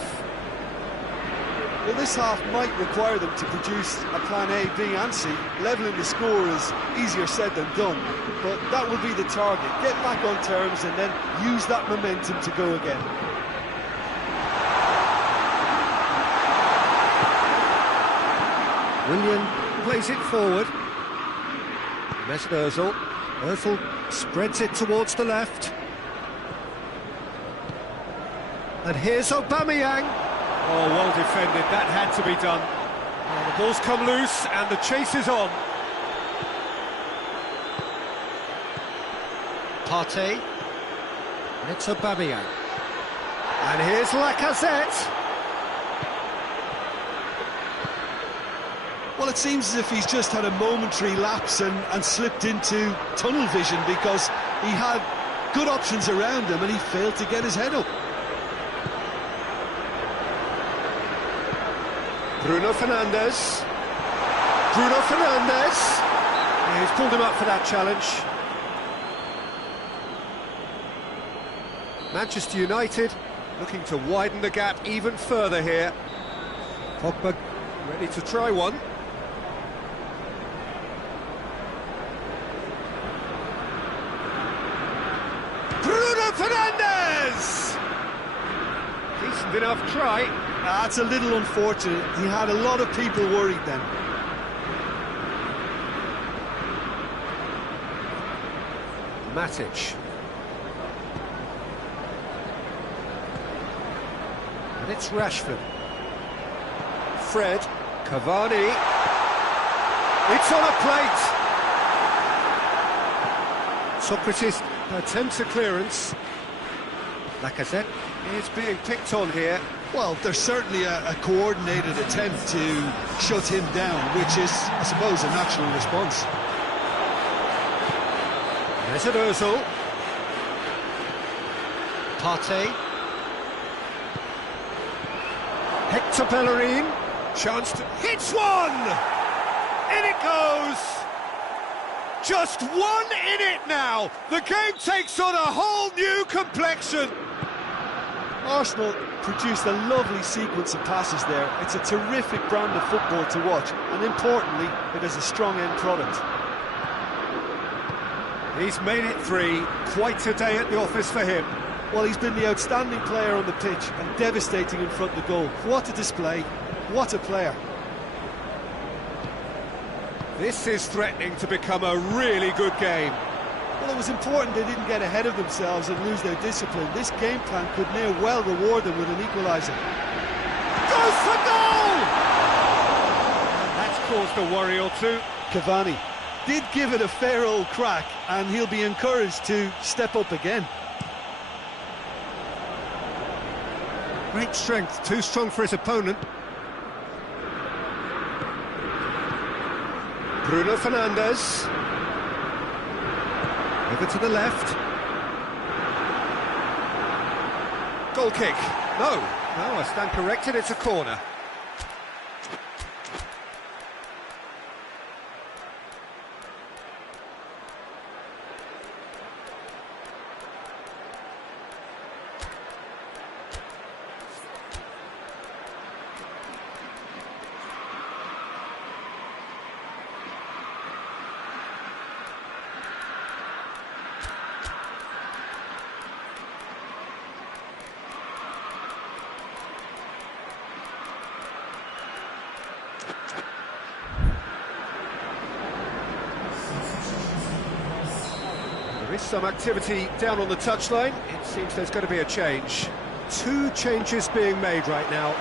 Well, this half might require them to produce a plan A, B and C. Levelling the score is easier said than done, but that will be the target. Get back on terms and then use that momentum to go again. Willian plays it forward. Mesut Ozil. Ozil spreads it towards the left. And here's Aubameyang. Oh, well defended, that had to be done. Well, the ball's come loose and the chase is on. Partey. And it's Aubameyang. And here's Lacazette. Well, it seems as if he's just had a momentary lapse and slipped into tunnel vision, because he had good options around him and he failed to get his head up. Bruno Fernandes. Bruno Fernandes. Yeah, he's pulled him up for that challenge. Manchester United looking to widen the gap even further here. Pogba ready to try one. Bruno Fernandes! Decent enough try. That's a little unfortunate. He had a lot of people worried then. Matic. And it's Rashford. Fred. Cavani. It's on a plate. Socrates attempts a clearance. Lacazette is being picked on here. Well, there's certainly a coordinated attempt to shut him down, which is, I suppose, a natural response. Mesut Ozil. Partey. Hector Bellerin. Chance to... hits one! In it goes! Just one in it now! The game takes on a whole new complexion! Arsenal produced a lovely sequence of passes there. It's a terrific brand of football to watch, and importantly, it is a strong end product. He's made it 3, quite a day at the office for him. Well, he's been the outstanding player on the pitch and devastating in front of the goal. What a display, what a player. This is threatening to become a really good game. Well, it was important they didn't get ahead of themselves and lose their discipline. This game plan could near well reward them with an equaliser. Goes for goal! And that's caused a worry or two. Cavani did give it a fair old crack, and he'll be encouraged to step up again. Great strength, too strong for his opponent. Bruno Fernandes. Over to the left. Goal kick. No, I stand corrected, it's a corner. There is some activity down on the touchline. It seems there's going to be a change. 2 changes being made right now.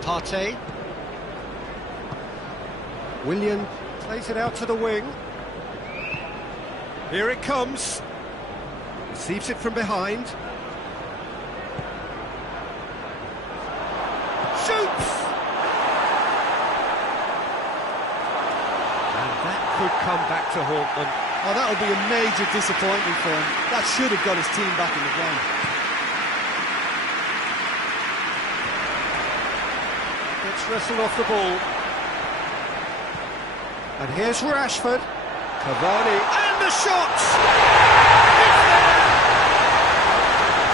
Partey. Willian plays it out to the wing. Here it comes. Receives it from behind. Shoots! And that could come back to haunt them. Oh, that would be a major disappointment for him. That should have got his team back in the game. Gets wrestled off the ball. And here's Rashford. Cavani. And the shot! It's there!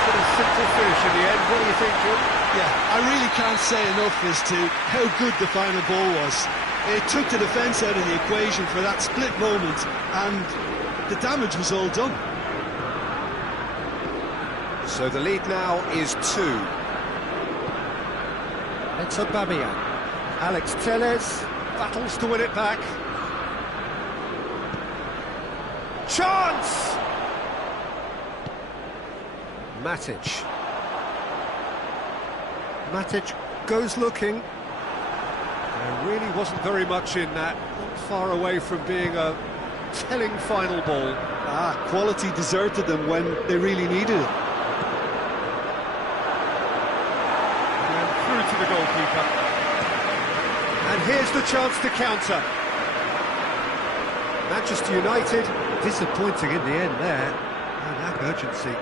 It's a simple finish in the end. What do you think, Jim? Yeah, I really can't say enough as to how good the final ball was. It took the defence out of the equation for that split moment, and the damage was all done. So the lead now is 2. It's Aubameyang. Alex Telles battles to win it back. Chance! Matic. Matic goes looking. There really wasn't very much in that. Not far away from being a telling final ball. Quality deserted them when they really needed it. And through to the goalkeeper. And here's the chance to counter. Manchester United disappointing in the end there. And that urgency.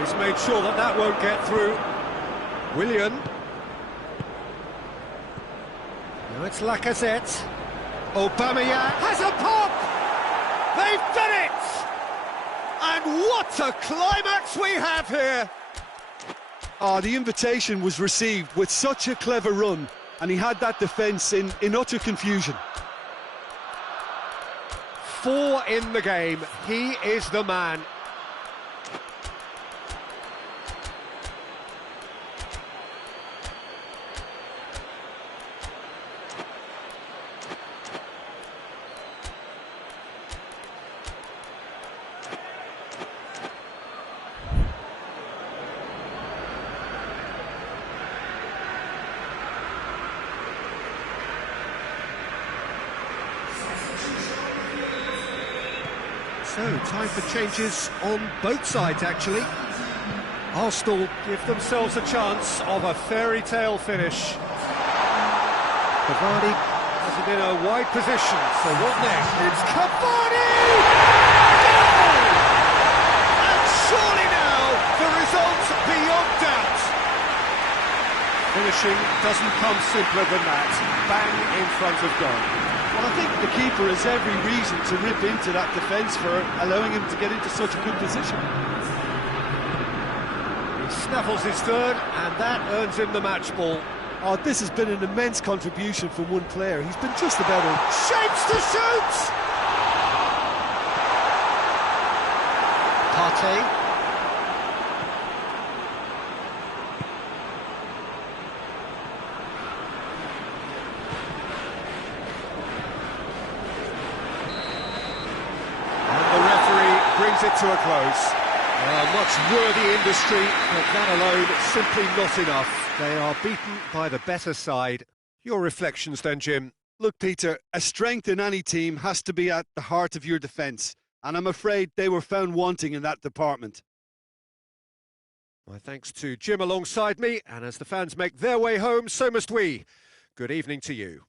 He's made sure that that won't get through. Willian. Now it's Lacazette. Aubameyang has a pop! They've done it! And what a climax we have here! The invitation was received with such a clever run, and he had that defence in utter confusion. 4 in the game. He is the man. So, time for changes on both sides, actually. Arsenal give themselves a chance of a fairy tale finish. Cavani has it in a wide position, so what next? It's Cavani! Goal! And surely now, the result beyond doubt. Finishing doesn't come simpler than that. Bang in front of goal. Well, I think the keeper has every reason to rip into that defence for allowing him to get into such a good position. He snaffles his third, and that earns him the match ball. Oh, this has been an immense contribution from one player. He's been just about a... Shapes to shoot! Partey. Brings it to a close. Much worthy industry, but that alone simply not enough. They are beaten by the better side. Your reflections then, Jim? Look, Peter, a strength in any team has to be at the heart of your defence, and I'm afraid they were found wanting in that department. My thanks to Jim alongside me, and as the fans make their way home, so must we. Good evening to you.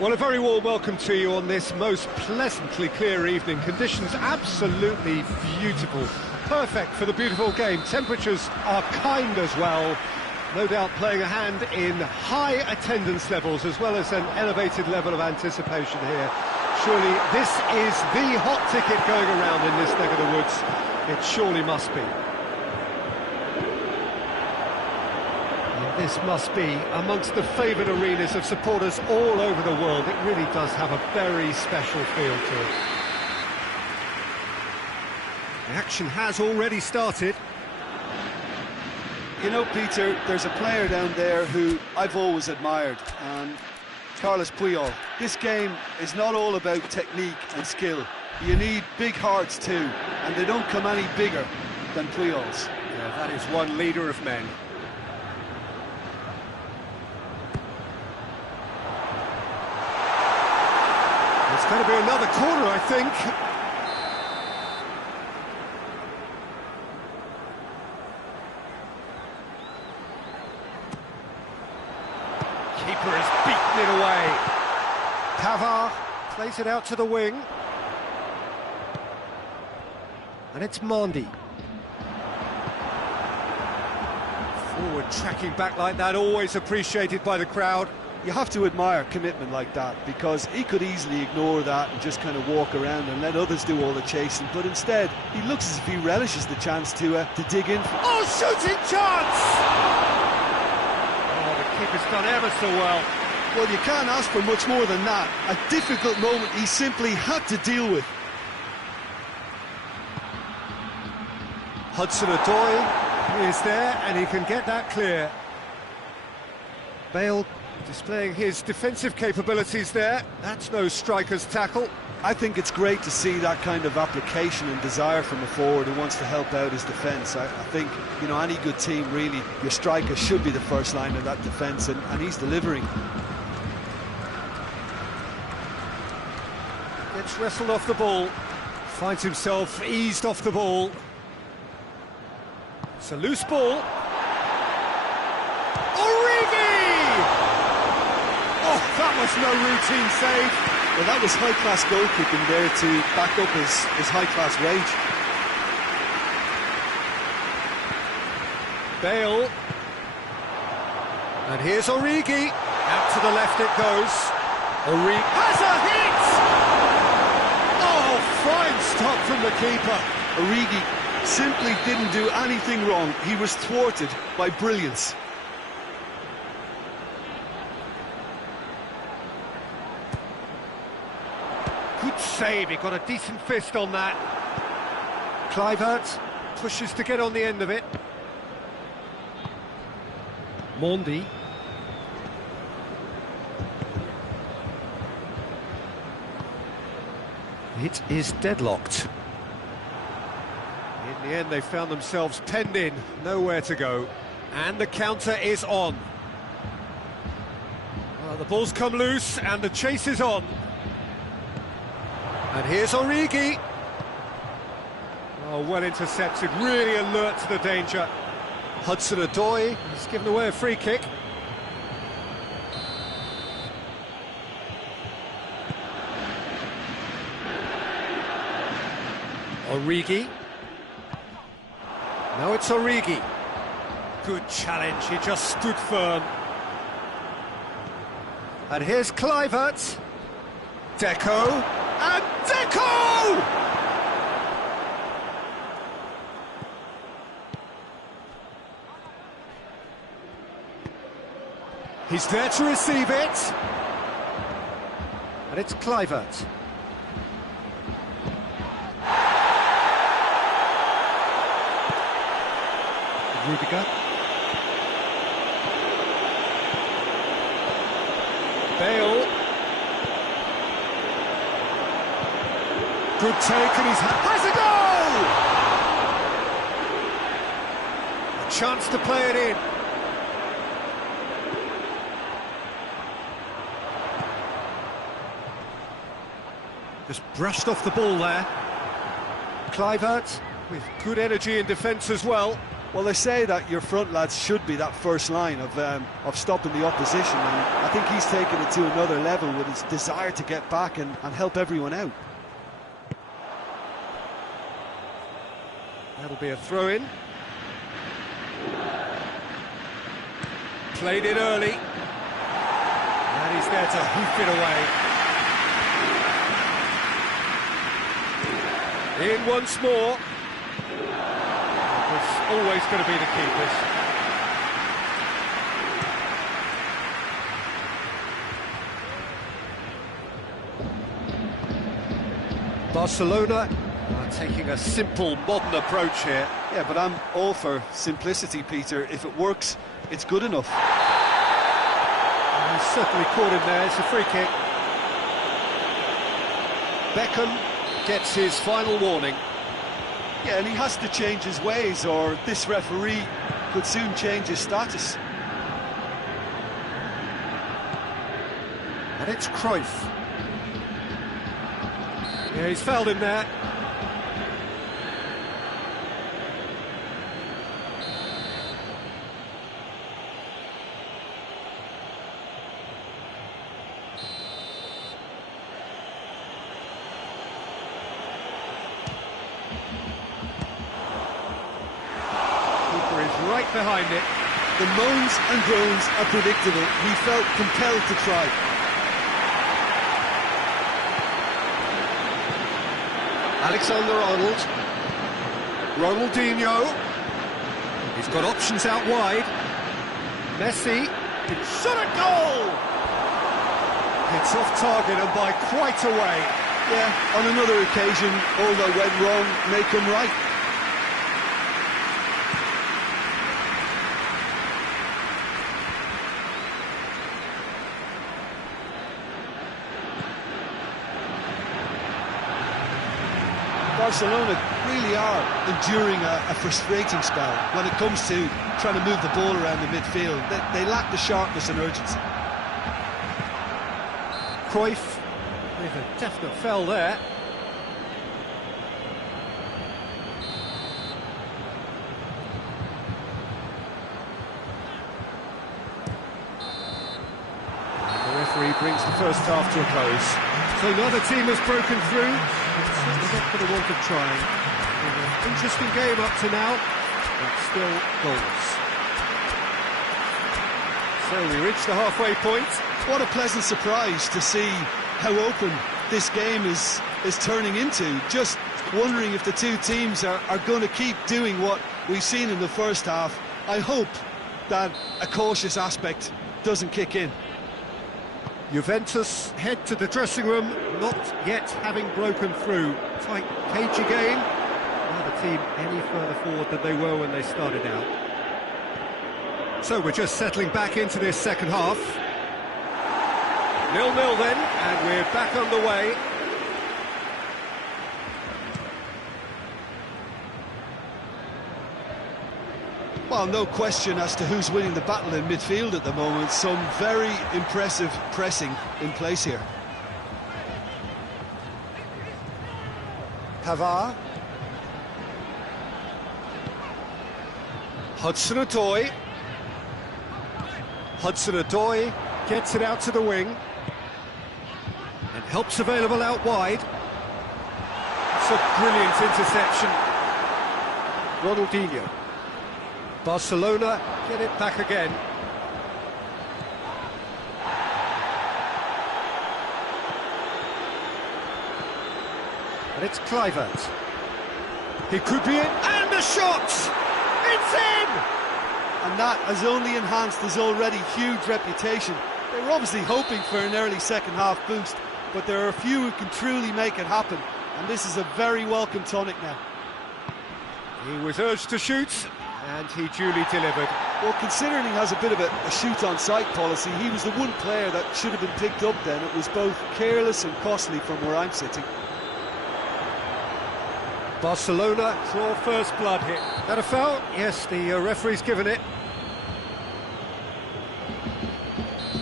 Well, a very warm welcome to you on this most pleasantly clear evening. Conditions absolutely beautiful, perfect for the beautiful game. Temperatures are kind as well, no doubt playing a hand in high attendance levels as well as an elevated level of anticipation here. Surely this is the hot ticket going around in this neck of the woods. It surely must be. This must be amongst the favoured arenas of supporters all over the world. It really does have a very special feel to it. The action has already started. You know, Peter, there's a player down there who I've always admired, and Carlos Puyol. This game is not all about technique and skill. You need big hearts too, and they don't come any bigger than Puyol's. Yeah, that is one leader of men. It's going to be another corner, I think. Keeper has beaten it away. Pavard plays it out to the wing. And it's Mondi. Forward tracking back like that, always appreciated by the crowd. You have to admire commitment like that, because he could easily ignore that and just kind of walk around and let others do all the chasing, but instead he looks as if he relishes the chance to dig in. Oh, shooting chance! Oh, the keeper's done ever so well. Well, you can't ask for much more than that. A difficult moment he simply had to deal with. Hudson-Odoi is there, and he can get that clear. Bale displaying his defensive capabilities there. That's no striker's tackle. I think it's great to see that kind of application and desire from a forward who wants to help out his defence. I think, you know, any good team, really, your striker should be the first line of that defence, and he's delivering. Gets wrestled off the ball, finds himself eased off the ball. It's a loose ball. Origi! Oh, that was no routine save. Well, that was high-class goalkeeping there to back up his high-class rage. Bale. And here's Origi. Out to the left it goes. Origi has a hit! Oh, fine stop from the keeper. Origi simply didn't do anything wrong. He was thwarted by brilliance. Good save, he got a decent fist on that. Kluivert pushes to get on the end of it. Mondi. It is deadlocked. In the end, they found themselves penned in, nowhere to go. And the counter is on. Well, the ball's come loose, and the chase is on. And here's Origi. Oh, well intercepted, really alert to the danger. Hudson-Odoi has given away a free kick. Origi. Now it's Origi. Good challenge, he just stood firm. And here's Kluivert. Deco. And Deco! He's there to receive it. And it's Kluivert. Rudiger. Bale. Good take, and has a goal! A chance to play it in. Just brushed off the ball there. Kluivert with good energy in defence as well. Well, they say that your front lads should be that first line of stopping the opposition, and I think he's taken it to another level with his desire to get back and help everyone out. That'll be a throw-in. Played it early. And he's there to hoof it away. In once more. It's always going to be the keepers. Barcelona are taking a simple, modern approach here. Yeah, but I'm all for simplicity, Peter. If it works, it's good enough. And he's certainly caught him there. It's a free kick. Beckham gets his final warning. Yeah, and he has to change his ways, or this referee could soon change his status. And it's Cruyff. Yeah, he's fouled him there. Keeper is right behind it. The moans and groans are predictable. He felt compelled to try. Alexander-Arnold. Ronaldinho. He's got options out wide. Messi. Shot a goal! It's off target and by quite a way. Yeah, on another occasion, all that went wrong may come right. Barcelona really are enduring a frustrating spell when it comes to trying to move the ball around the midfield. They lack the sharpness and urgency. Cruyff with a definite foul there. And the referee brings the first half to a close. So neither team has broken through. It's not for the want of trying. An interesting game up to now, but still goals. So we reach the halfway point. What a pleasant surprise to see how open this game is turning into. Just wondering if the two teams are going to keep doing what we've seen in the first half. I hope that a cautious aspect doesn't kick in. Juventus head to the dressing room, not yet having broken through. Tight, cagey game. Neither team any further forward than they were when they started out. So we're just settling back into this second half. 0-0 then, and we're back underway. Well, no question as to who's winning the battle in midfield at the moment. Some very impressive pressing in place here. Pavard. Hudson-Odoi. Hudson-Odoi gets it out to the wing. And help's available out wide. It's a brilliant interception. Ronaldinho. Barcelona get it back again. And it's Kluivert. He could be in, and the shot! It's in! And that has only enhanced his already huge reputation. They were obviously hoping for an early second half boost, but there are a few who can truly make it happen, and this is a very welcome tonic now. He was urged to shoot, and he duly delivered. Well, considering he has a bit of a shoot-on-sight policy, he was the one player that should have been picked up then. It was both careless and costly from where I'm sitting. Barcelona saw first blood hit. That a foul? Yes, the referee's given it.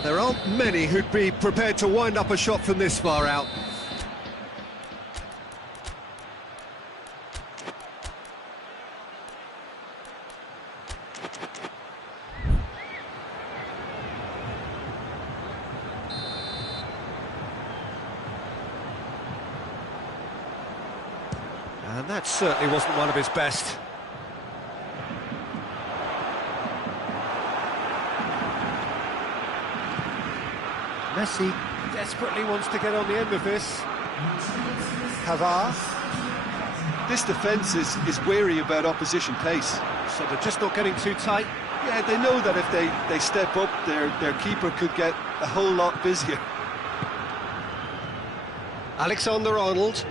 There aren't many who'd be prepared to wind up a shot from this far out. And that certainly wasn't one of his best. Messi desperately wants to get on the end of this. Pavard. This defence is wary about opposition pace. So they're just not getting too tight. Yeah, they know that if they step up, their keeper could get a whole lot busier. Alexander-Arnold.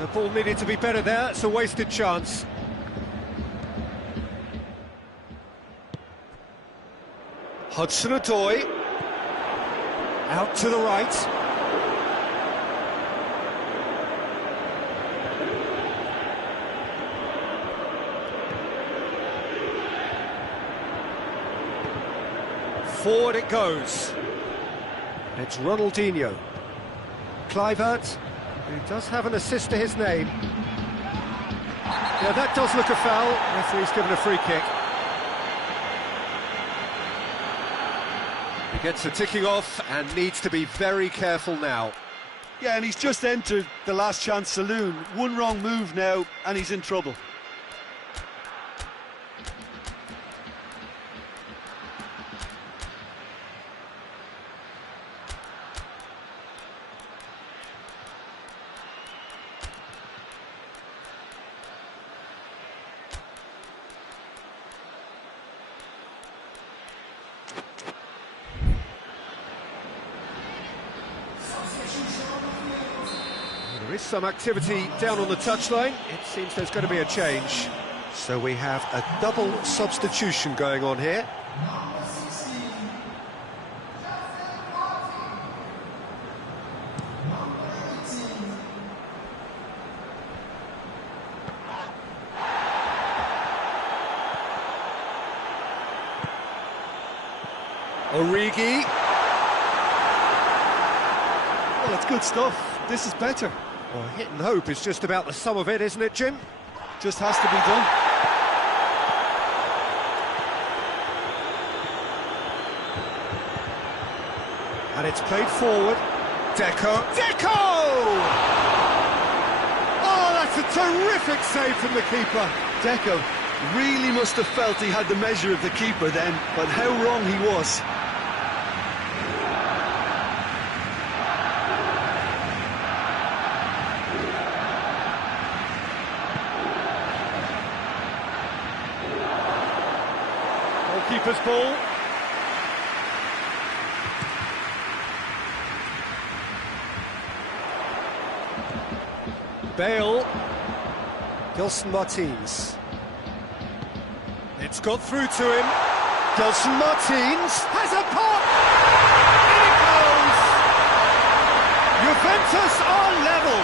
The ball needed to be better there, it's a wasted chance. Hudson-Odoi. Out to the right. Forward it goes. It's Ronaldinho. Kluivert, who does have an assist to his name. Yeah, that does look a foul. Referee's given a free kick. He gets the ticking off and needs to be very careful now. Yeah, and he's just entered the last chance saloon. One wrong move now, and he's in trouble. There is some activity down on the touchline. It seems there's going to be a change. So we have a double substitution going on here. Origi. Well, it's good stuff. This is better. Well, hit and hope is just about the sum of it, isn't it, Jim? Just has to be done. And it's played forward. Deco. Deco! Oh, that's a terrific save from the keeper. Deco really must have felt he had the measure of the keeper then, but how wrong he was. Keeper's ball. Bale. Gelson Martins. It's got through to him. Gelson Martins has a pop! In it goes! Juventus are level!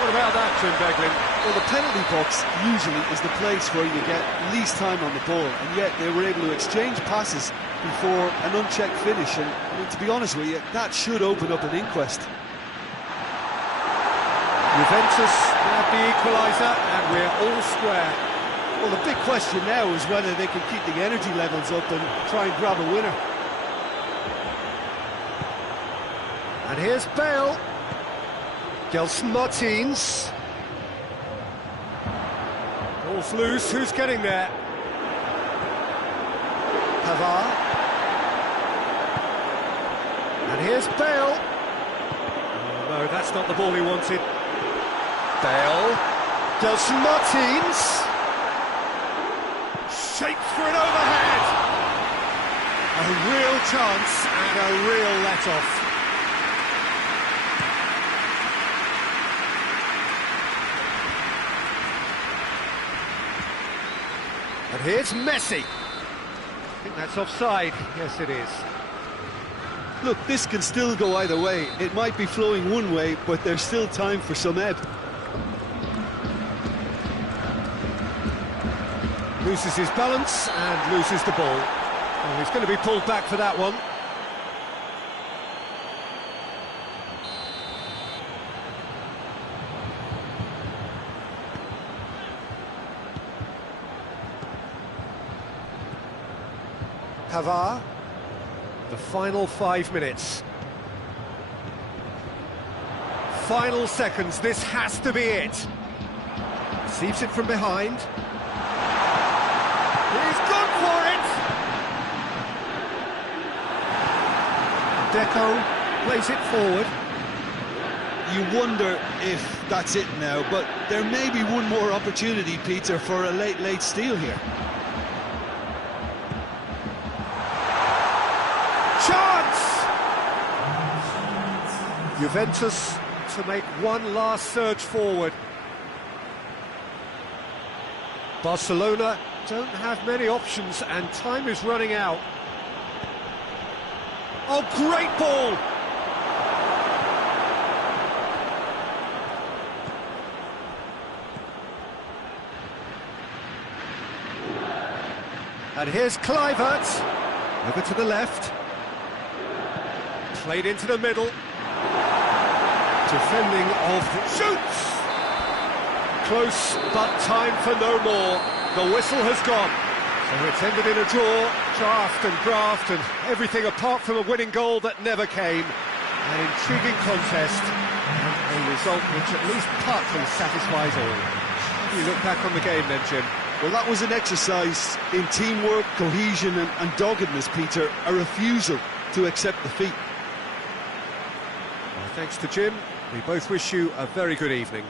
What about that, Jim Beglin? Well, the penalty box usually is the place where you get least time on the ball, and yet they were able to exchange passes before an unchecked finish, and I mean, to be honest with you, that should open up an inquest. Juventus have the equaliser, and we're all square. Well, the big question now is whether they can keep the energy levels up and try and grab a winner. And here's Bale. Gelson Martins. Ball's loose, who's getting there? Pavard. And here's Bale. Oh, no, that's not the ball he wanted. Bale. Gelson Martins. Shapes for an overhead. A real chance and a real let-off. And here's Messi. I think that's offside. Yes, it is. Look, this can still go either way. It might be flowing one way, but there's still time for some ebb. Loses his balance and loses the ball. Oh, he's going to be pulled back for that one. Pavard. The final 5 minutes. Final seconds, this has to be it. Receives it from behind. He's gone for it! Deco plays it forward. You wonder if that's it now, but there may be one more opportunity, Peter, for a late steal here. Chance! Juventus to make one last surge forward. Barcelona don't have many options and time is running out. Oh, great ball! And here's Kluivert. Over to the left. Played into the middle. Defending of shoots! Close, but time for no more. The whistle has gone. So it's ended in a draw, draft and graft, and everything apart from a winning goal that never came. An intriguing contest, and a result which at least partly satisfies all. How do you look back on the game then, Jim? Well, that was an exercise in teamwork, cohesion and doggedness, Peter, a refusal to accept defeat. Well, thanks to Jim, we both wish you a very good evening.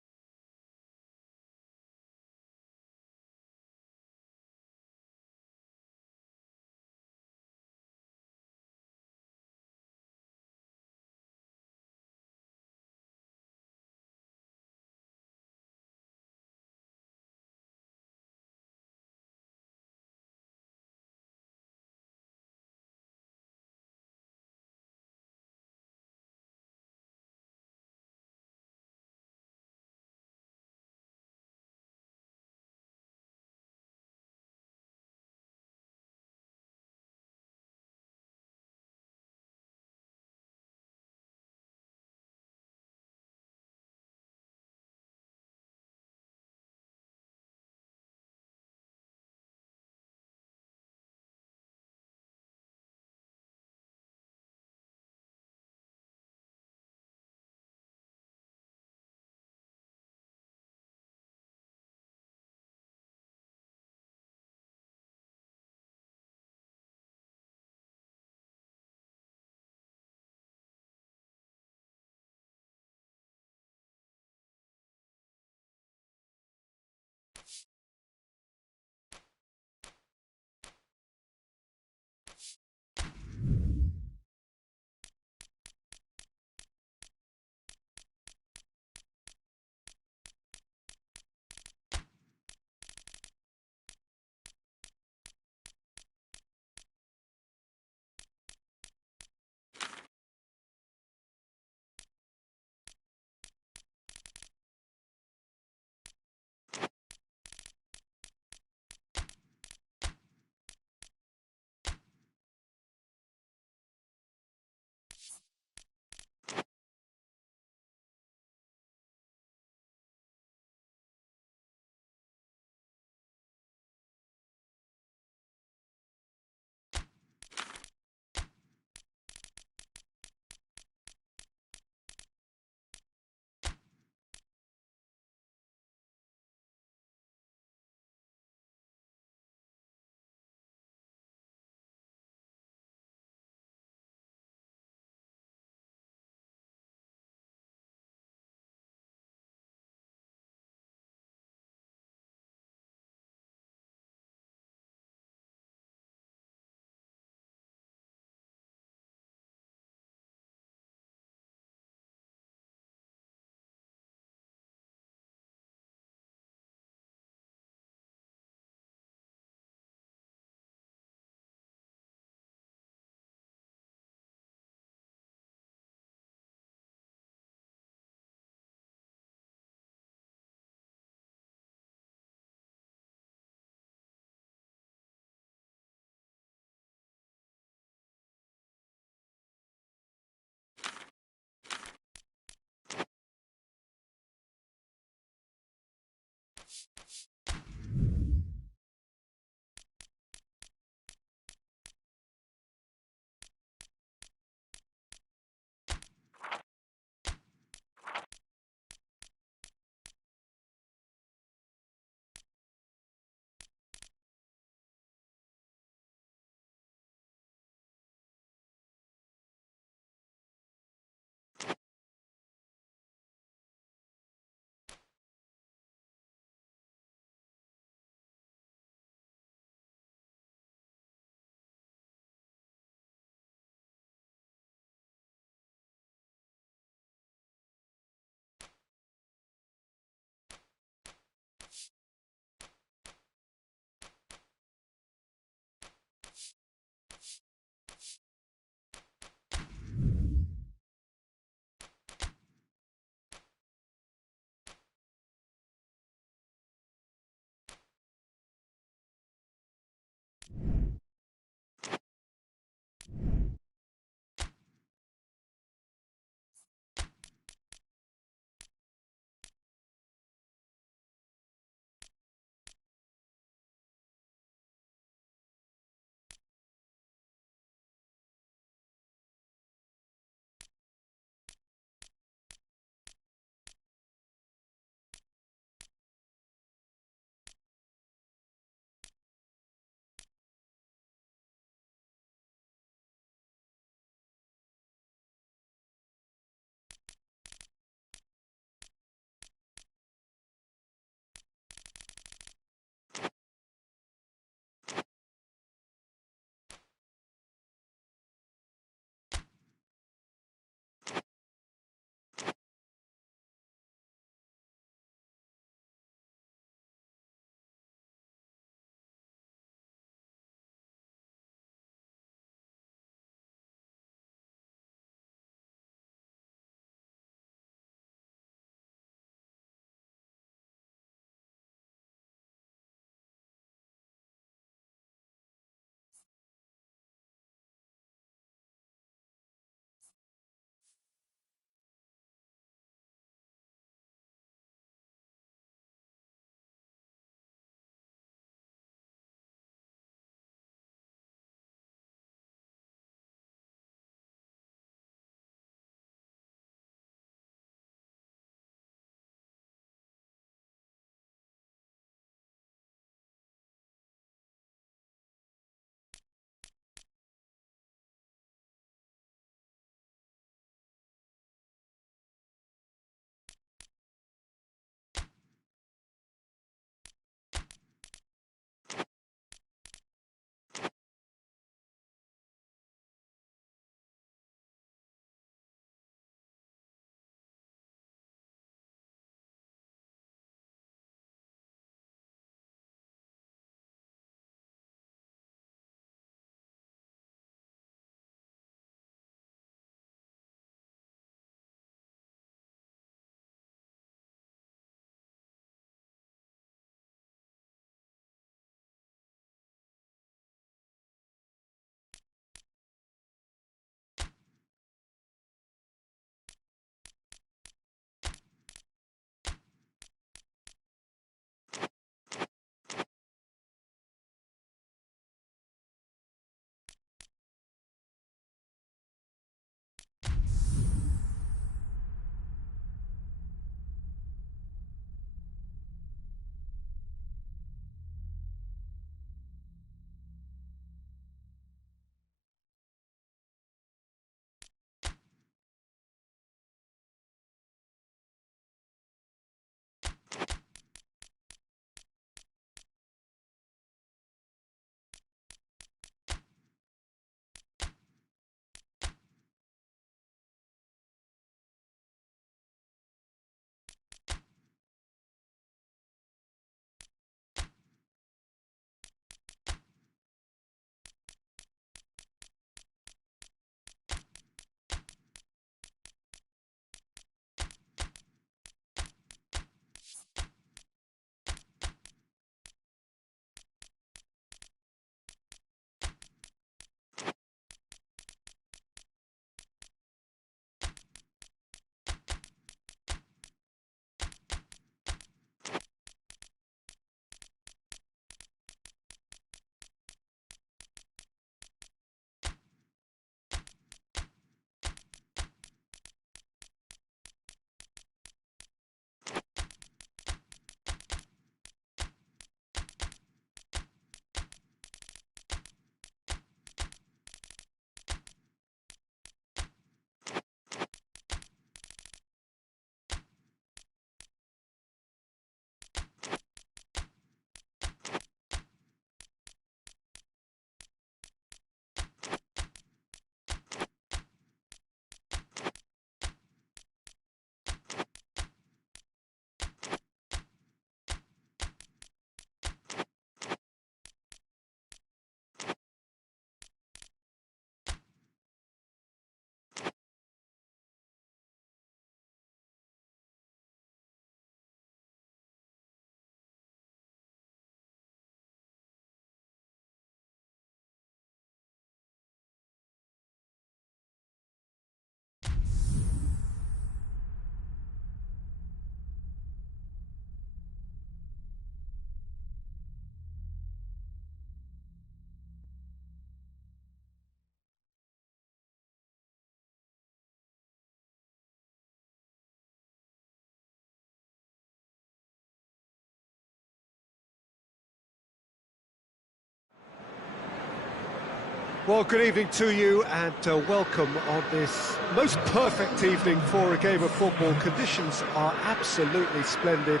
Well, good evening to you and welcome on this most perfect evening for a game of football. Conditions are absolutely splendid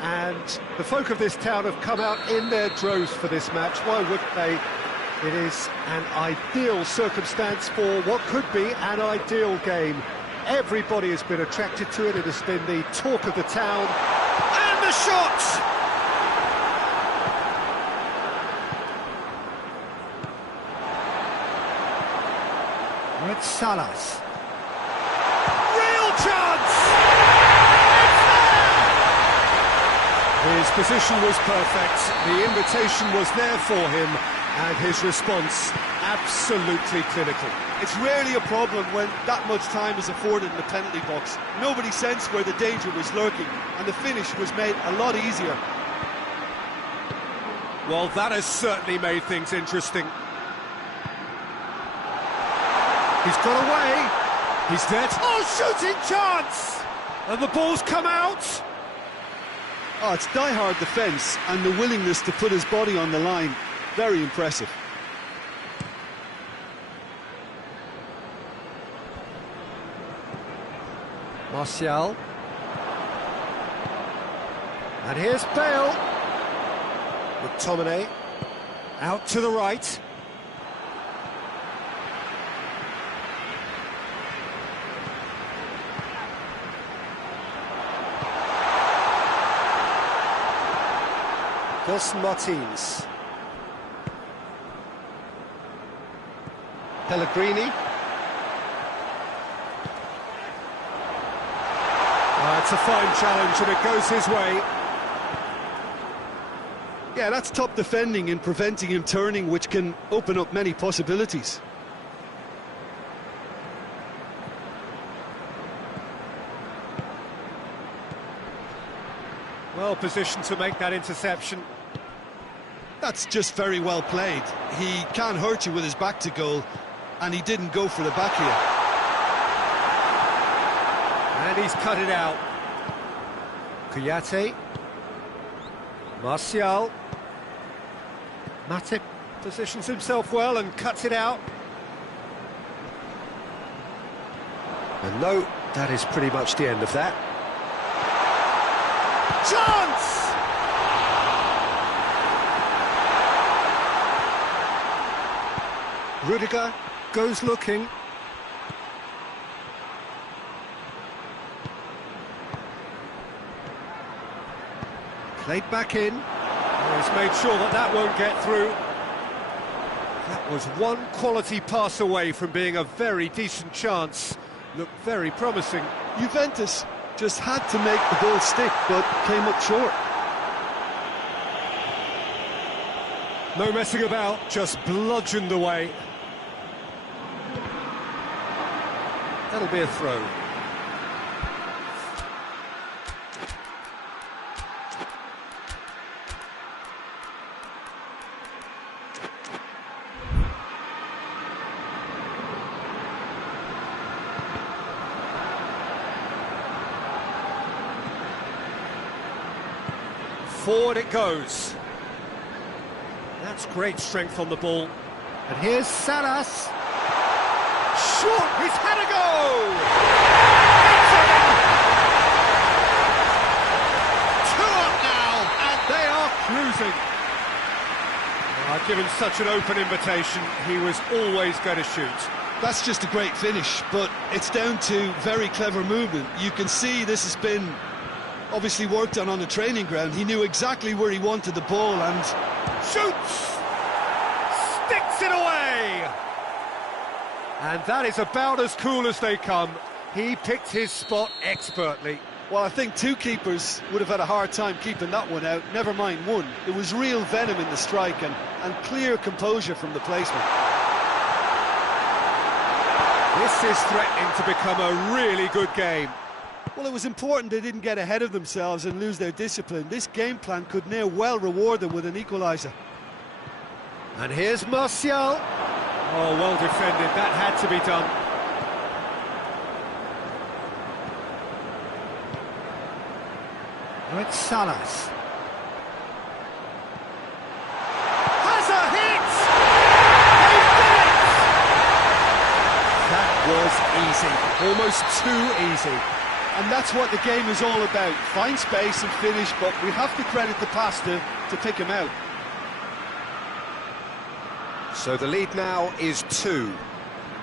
and the folk of this town have come out in their droves for this match. Why wouldn't they? It is an ideal circumstance for what could be an ideal game. Everybody has been attracted to it. It has been the talk of the town. And the shot! With Salas. Real chance! His position was perfect, the invitation was there for him, and his response absolutely clinical. It's rarely a problem when that much time is afforded in the penalty box. Nobody sensed where the danger was lurking, and the finish was made a lot easier. Well, that has certainly made things interesting. He's got away. He's dead. Oh, shooting chance! And the ball's come out. Oh, it's die-hard defence and the willingness to put his body on the line. Very impressive. Martial. And here's Bale. McTominay. Out to the right. Wilson Martins. Pellegrini. It's a fine challenge and it goes his way. Yeah, that's top defending and preventing him turning, which can open up many possibilities. Well positioned to make that interception. That's just very well played. He can't hurt you with his back to goal, and he didn't go for the back here. And he's cut it out. Kouyaté. Martial. Matip positions himself well and cuts it out. And no, that is pretty much the end of that. Chance! Rudiger goes looking. Played back in. He's made sure that that won't get through. That was one quality pass away from being a very decent chance. Looked very promising. Juventus just had to make the ball stick, but came up short. No messing about, just bludgeoned away. That'll be a throw. Forward it goes. That's great strength on the ball. And here's Salas. Short, he's had a go! Two up now, and they are cruising. Given such an open invitation, he was always going to shoot. That's just a great finish, but it's down to very clever movement. You can see this has been obviously worked on the training ground. He knew exactly where he wanted the ball and shoots! Sticks it away! And that is about as cool as they come. He picked his spot expertly. Well, I think two keepers would have had a hard time keeping that one out, never mind one. There was real venom in the strike and clear composure from the placement. This is threatening to become a really good game. Well, it was important they didn't get ahead of themselves and lose their discipline. This game plan could near well reward them with an equaliser. And here's Martial. Oh, well defended. That had to be done. It's Salas. Has a hit! They've done it! easy, almost too easy. And that's what the game is all about. Find space and finish, but we have to credit the pass to pick him out. So the lead now is 2.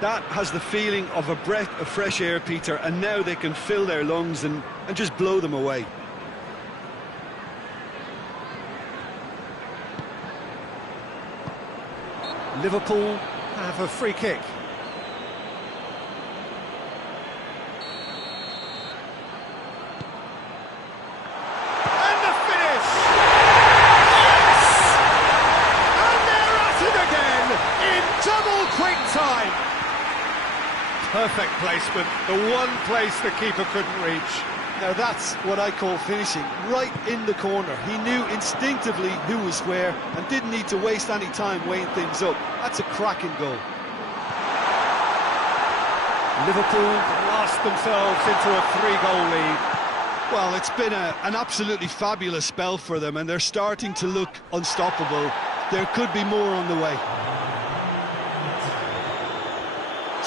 That has the feeling of a breath of fresh air, Peter, and now they can fill their lungs and just blow them away. Liverpool have a free kick. And the finish! Yes! And they're at it again in double quick time. Perfect placement, the one place the keeper couldn't reach. Now that's what I call finishing, right in the corner. He knew instinctively who was where and didn't need to waste any time weighing things up. That's a cracking goal. Liverpool blast themselves into a 3-goal lead. Well, it's been an absolutely fabulous spell for them, and they're starting to look unstoppable. There could be more on the way.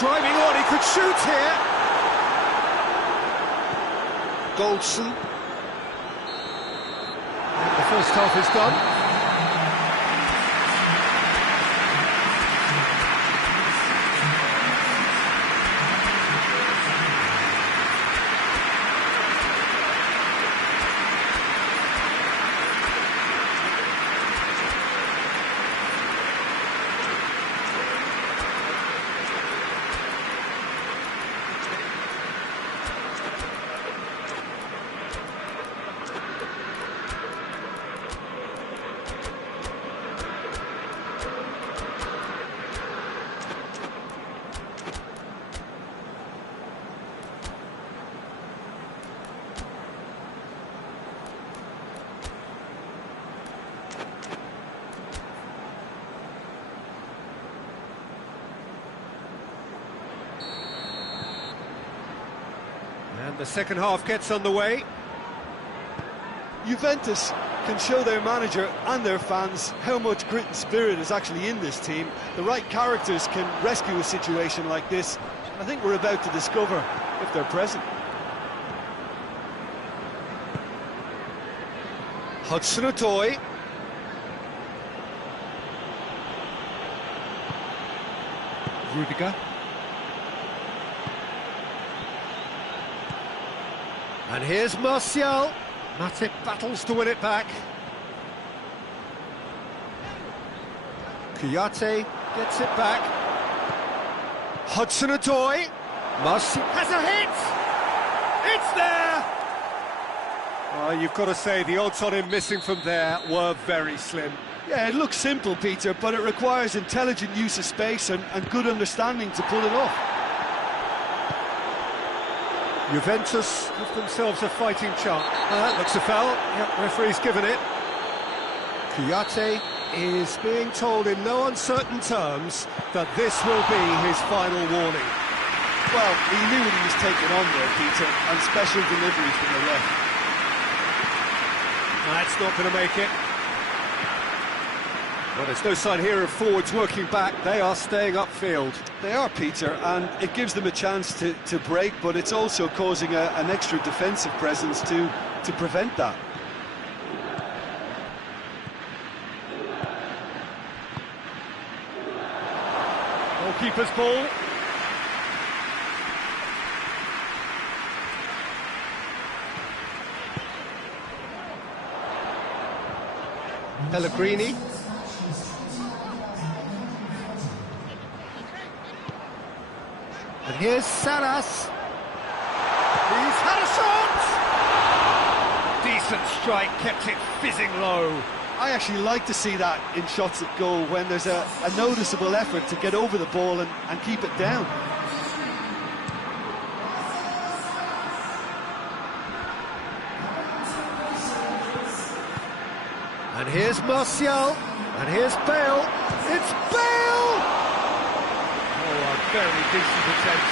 Driving on, he could shoot here. Goldson. And the first half is done. And the second half gets underway. Juventus can show their manager and their fans how much grit and spirit is actually in this team. The right characters can rescue a situation like this. I think we're about to discover if they're present. Hudson-Odoi. Rudiger. And here's Martial. Matip battles to win it back. Kouyaté gets it back. Hudson-Odoi. Martial has a hit! It's there! You've got to say, the odds on him missing from there were very slim. Yeah, it looks simple, Peter, but it requires intelligent use of space and good understanding to pull it off. Juventus give themselves a fighting chance. Looks a foul. Yep, referee's given it. Kouyaté is being told in no uncertain terms that this will be his final warning. Well, he knew what he was taking on there, Peter, and special delivery from the left. That's not going to make it. Well, there's no sign here of forwards working back. They are staying upfield. They are, Peter, and it gives them a chance to break, but it's also causing an extra defensive presence to prevent that. Goalkeeper's ball. Pellegrini. And here's Salas. He's had a shot! Decent strike, kept it fizzing low. I actually like to see that in shots at goal, when there's a noticeable effort to get over the ball and keep it down. And here's Martial, and here's Bale. It's Bale! Oh, a very decent attempt.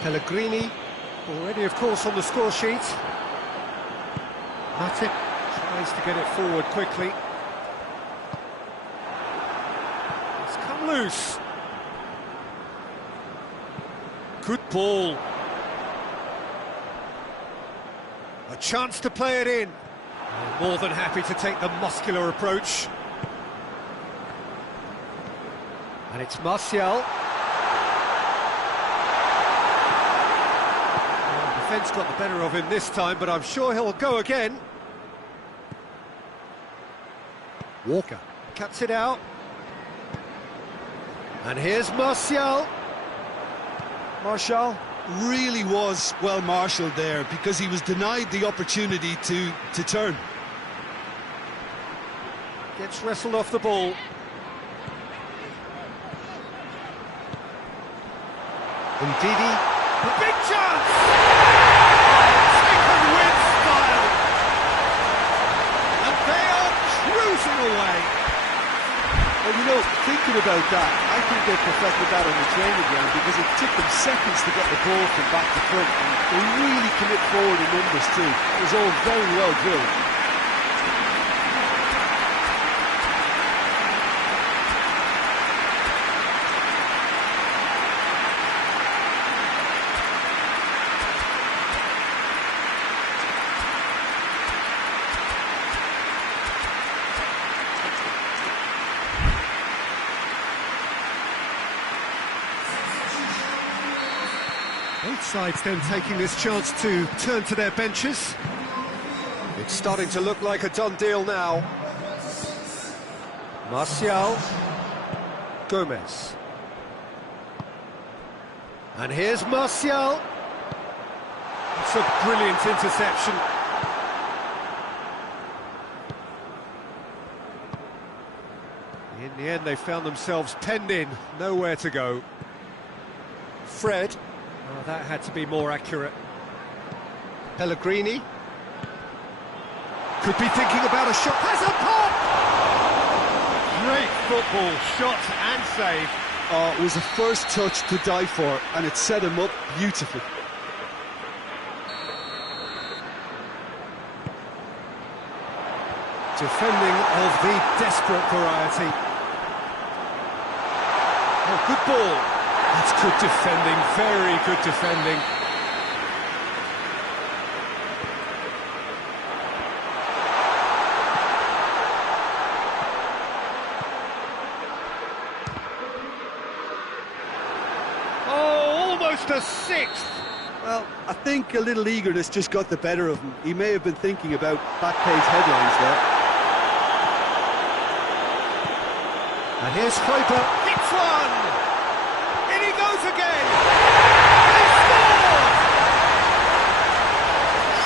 Pellegrini, already of course on the score sheet. Matip Tries to get it forward quickly. It's come loose. Good ball. A chance to play it in. More than happy to take the muscular approach. And it's Martial. Well, the defence got the better of him this time, but I'm sure he'll go again. Walker cuts it out. And here's Martial. Martial really was well marshalled there because he was denied the opportunity to turn. Gets wrestled off the ball. Ndidi. A big chance! Taken with style. And they are cruising away. Well, you know, thinking about that, I think they perfected that on the training ground because it took them seconds to get the ball from back to front. And they really commit forward in numbers too. It was all very well drilled. Both sides then taking this chance to turn to their benches. It's starting to look like a done deal now. Martial. Gomez. And here's Martial. It's a brilliant interception. In the end, they found themselves penned in, nowhere to go. Fred. Oh, that had to be more accurate. Pellegrini. Could be thinking about a shot. Has a pop! Great football, shot and save. Oh, it was a first touch to die for, and it set him up beautifully. Defending of the desperate variety. Oh, good ball. That's good defending, very good defending. Oh, almost a sixth. Well, I think a little eagerness just got the better of him. He may have been thinking about back page headlines there. And here's Kuiper. Hits one! In he goes again! He scored!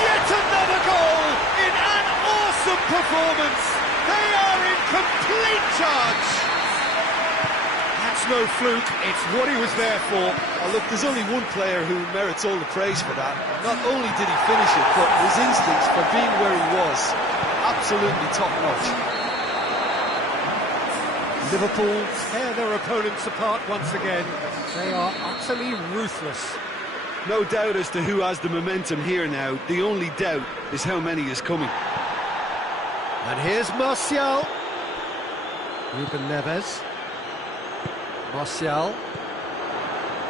Yet another goal in an awesome performance! They are in complete charge! That's no fluke, it's what he was there for. Oh, look, there's only one player who merits all the praise for that. Not only did he finish it, but his instincts for being where he was, absolutely top-notch. Liverpool tear their opponents apart once again. They are utterly ruthless. No doubt as to who has the momentum here now. The only doubt is how many is coming. And here's Martial. Ruben Neves. Martial.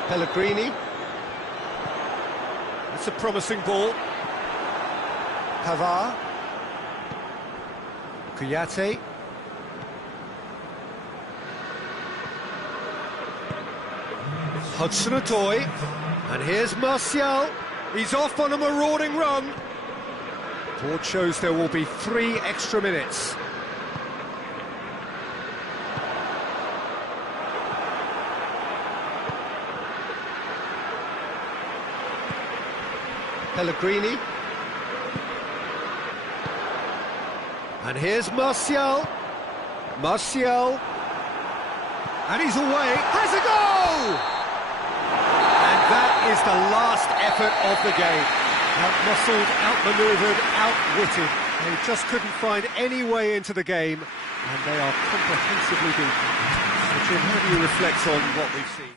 Pellegrini. That's a promising ball. Pavard. Kouyaté. Hudson-Odoi, and here's Martial. He's off on a marauding run. Board shows there will be 3 extra minutes. Pellegrini. And here's Martial. Martial. And he's away. Has a goal! That is the last effort of the game. Out-muscled, out-manoeuvred, outwitted. They just couldn't find any way into the game, and they are comprehensively beaten. So, Jim, how do you reflect on what we've seen?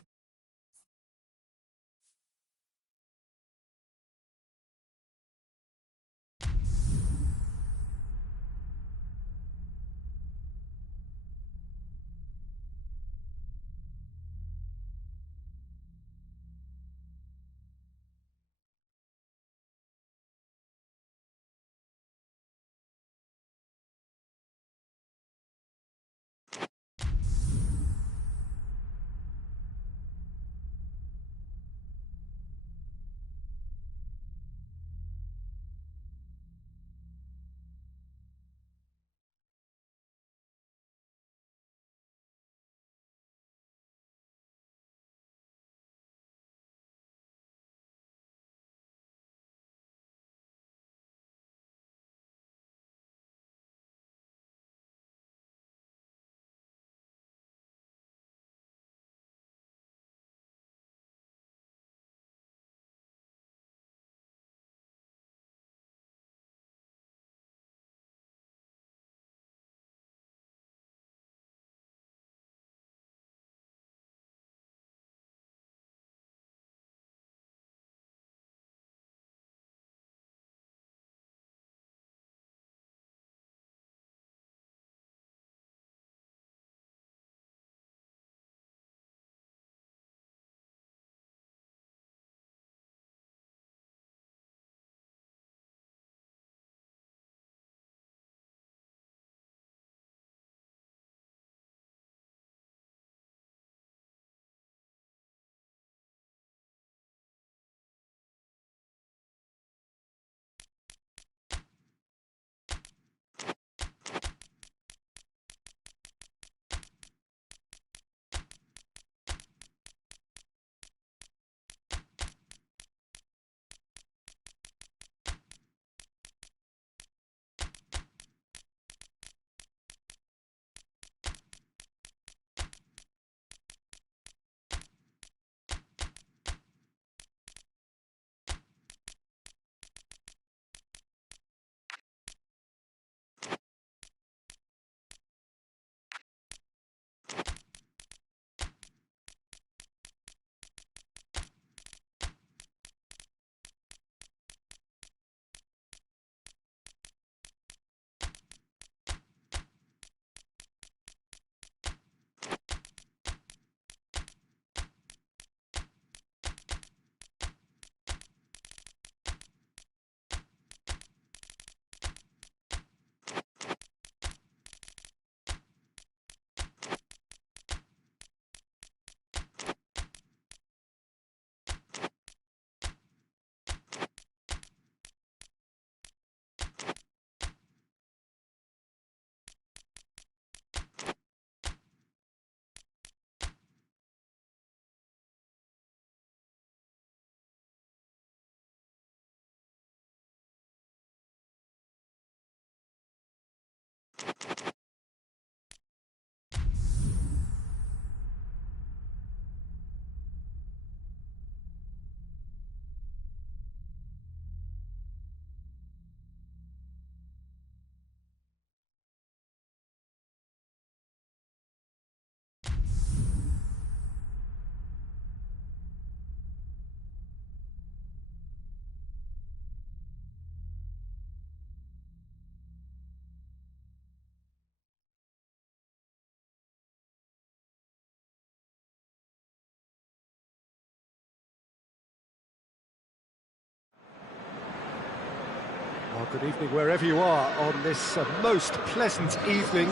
Well, good evening wherever you are on this most pleasant evening.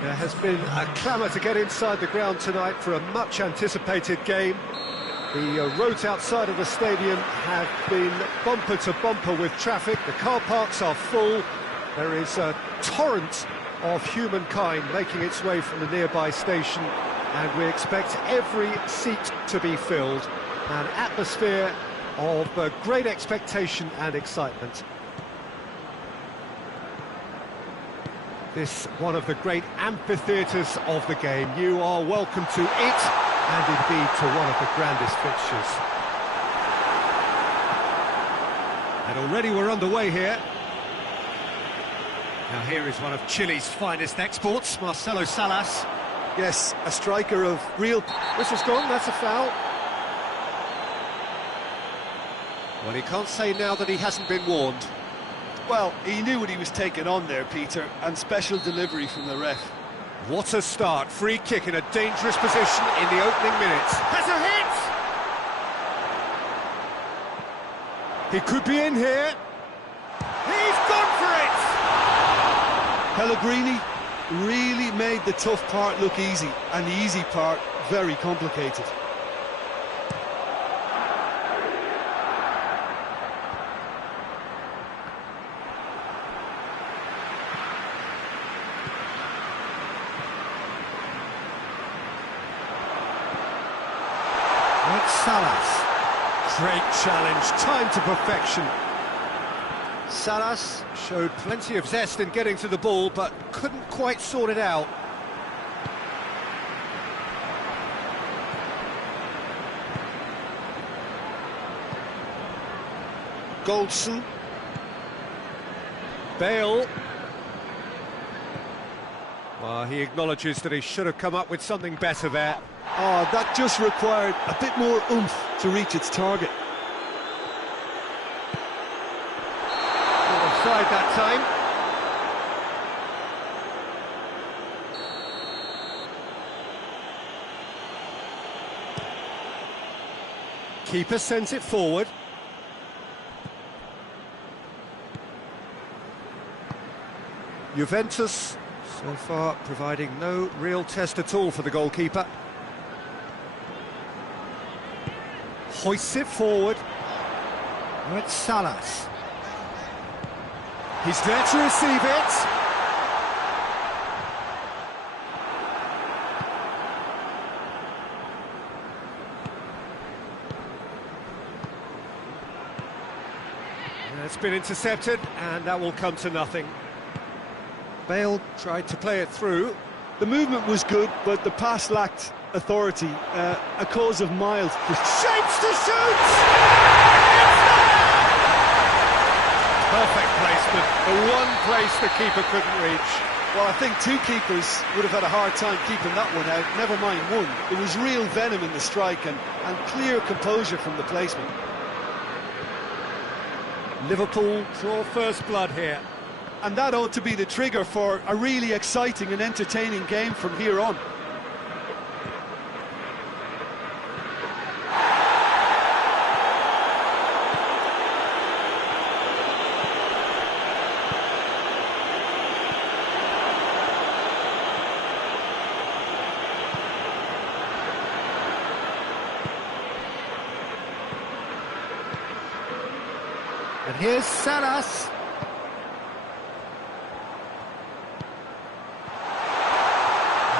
There has been a clamour to get inside the ground tonight for a much-anticipated game. The roads outside of the stadium have been bumper to bumper with traffic. The car parks are full. There is a torrent of humankind making its way from the nearby station, and we expect every seat to be filled. An atmosphere of great expectation and excitement. This one of the great amphitheatres of the game. You are welcome to it, and indeed to one of the grandest fixtures. And already we're underway here. Now here is one of Chile's finest exports, Marcelo Salas. Yes, a striker of real... Whistle's gone, that's a foul. Well, he can't say now that he hasn't been warned. Well, he knew what he was taking on there, Peter, and special delivery from the ref. What a start. Free kick in a dangerous position in the opening minutes. Has a hit! He could be in here. He's gone for it! Pellegrini really made the tough part look easy, and the easy part very complicated. Salas. Great challenge, time to perfection. Salas showed plenty of zest in getting to the ball, but couldn't quite sort it out. Goldson. Bale. Well, he acknowledges that he should have come up with something better there. Oh, that just required a bit more oomph to reach its target. Offside that time. Keeper sends it forward. Juventus, so far, providing no real test at all for the goalkeeper. Hoists it forward. Now it's Salas. He's there to receive it. It's been intercepted, and that will come to nothing. Bale tried to play it through. The movement was good, but the pass lacked authority, a cause of mild. Shapes to shoot! Perfect placement, the one place the keeper couldn't reach. Well, I think two keepers would have had a hard time keeping that one out, never mind one. There was real venom in the strike and clear composure from the placement. Liverpool draw first blood here. And that ought to be the trigger for a really exciting and entertaining game from here on. And here's Salas.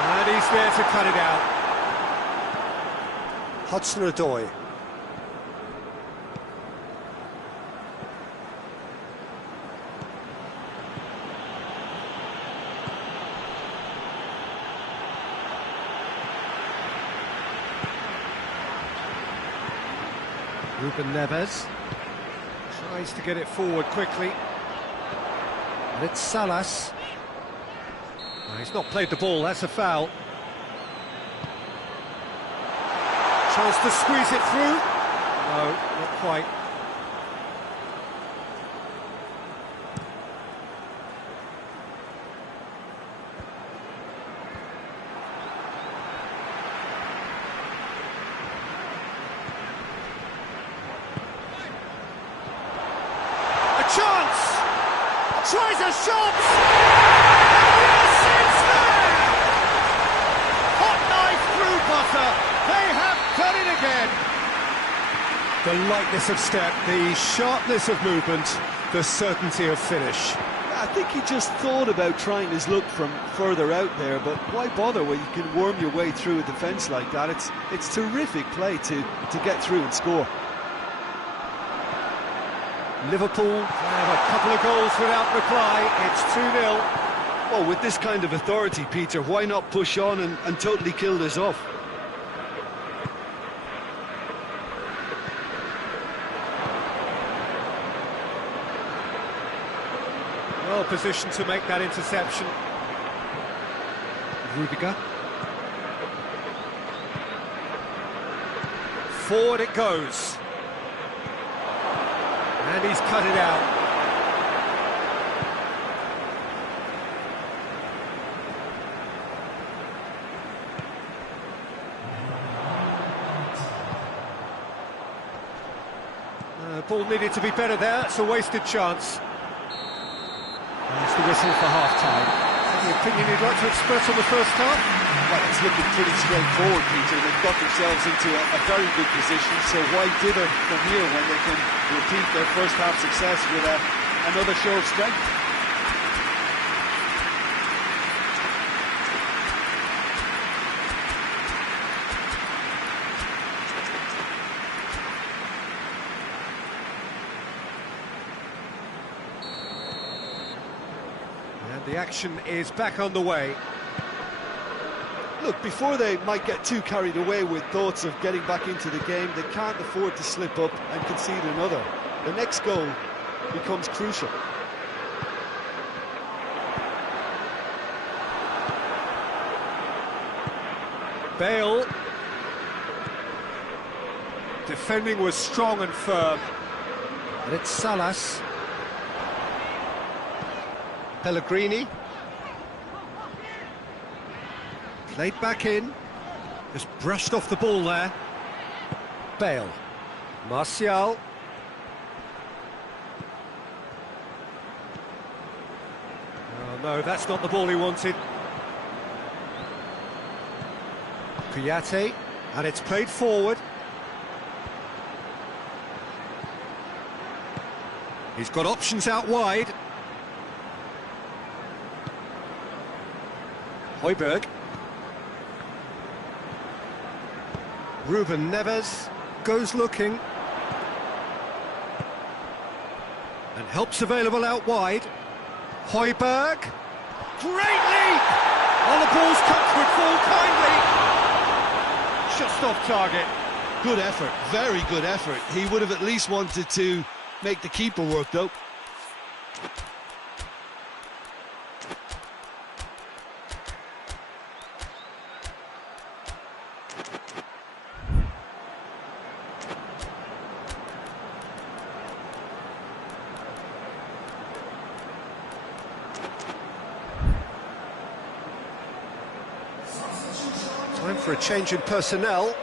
And he's there to cut it out. Hudson-Odoi. Ruben Neves tries to get it forward quickly. And it's Salas. No, he's not played the ball, that's a foul. Chance to squeeze it through. No, not quite. Chance! tries a shot! Yes, it's there! Hot knife through butter. They have done it again. The lightness of step, the sharpness of movement, the certainty of finish. I think he just thought about trying his luck from further out there, but why bother when you can worm your way through a defence like that? It's terrific play to get through and score. Liverpool have a couple of goals without reply. It's 2-0. Well, with this kind of authority, Peter, why not push on and totally kill this off? Well positioned to make that interception. Rudiger. Forward it goes. And he's cut it out. Ball needed to be better there. It's a wasted chance. That's the whistle for half-time. Any opinion you'd like to express on the first half? Well, it's looking pretty straightforward, Peter. They've got themselves into a very good position, so why dither from here when they can repeat their first half success with another show of strength? The action is back on the way. Look, before they might get too carried away with thoughts of getting back into the game, they can't afford to slip up and concede another. The next goal becomes crucial. Bale. Defending was strong and firm. And it's Salas. Pellegrini. Played back in. Just brushed off the ball there. Bale. Martial. Oh no, that's not the ball he wanted. Kouyaté. And it's played forward. He's got options out wide. Højbjerg. Ruben Neves goes looking. And help's available out wide. Højbjerg. Great leap! Oh, the ball's cut with full kindly. Just off target. Good effort, very good effort. He would have at least wanted to make the keeper work, though. Time for a change in personnel.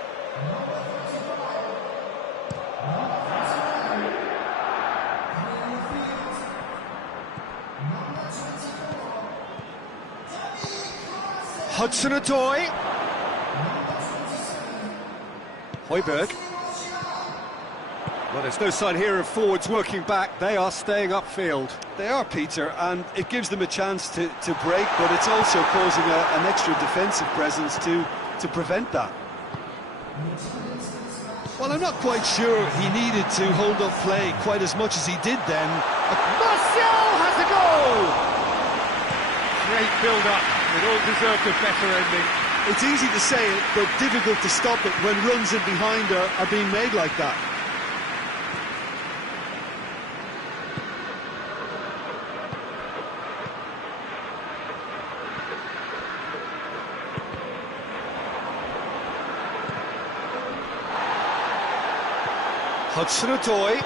Hudson-Odoi. Højbjerg. Well, there's no sign here of forwards working back. They are staying upfield. They are, Peter, and it gives them a chance to break, but it's also causing an extra defensive presence to prevent that. Well, I'm not quite sure he needed to hold up play quite as much as he did then. Martial has a goal! Great build-up. It all deserved a better ending. It's easy to say it, but difficult to stop it when runs in behind are being made like that. Hudson-Odoi.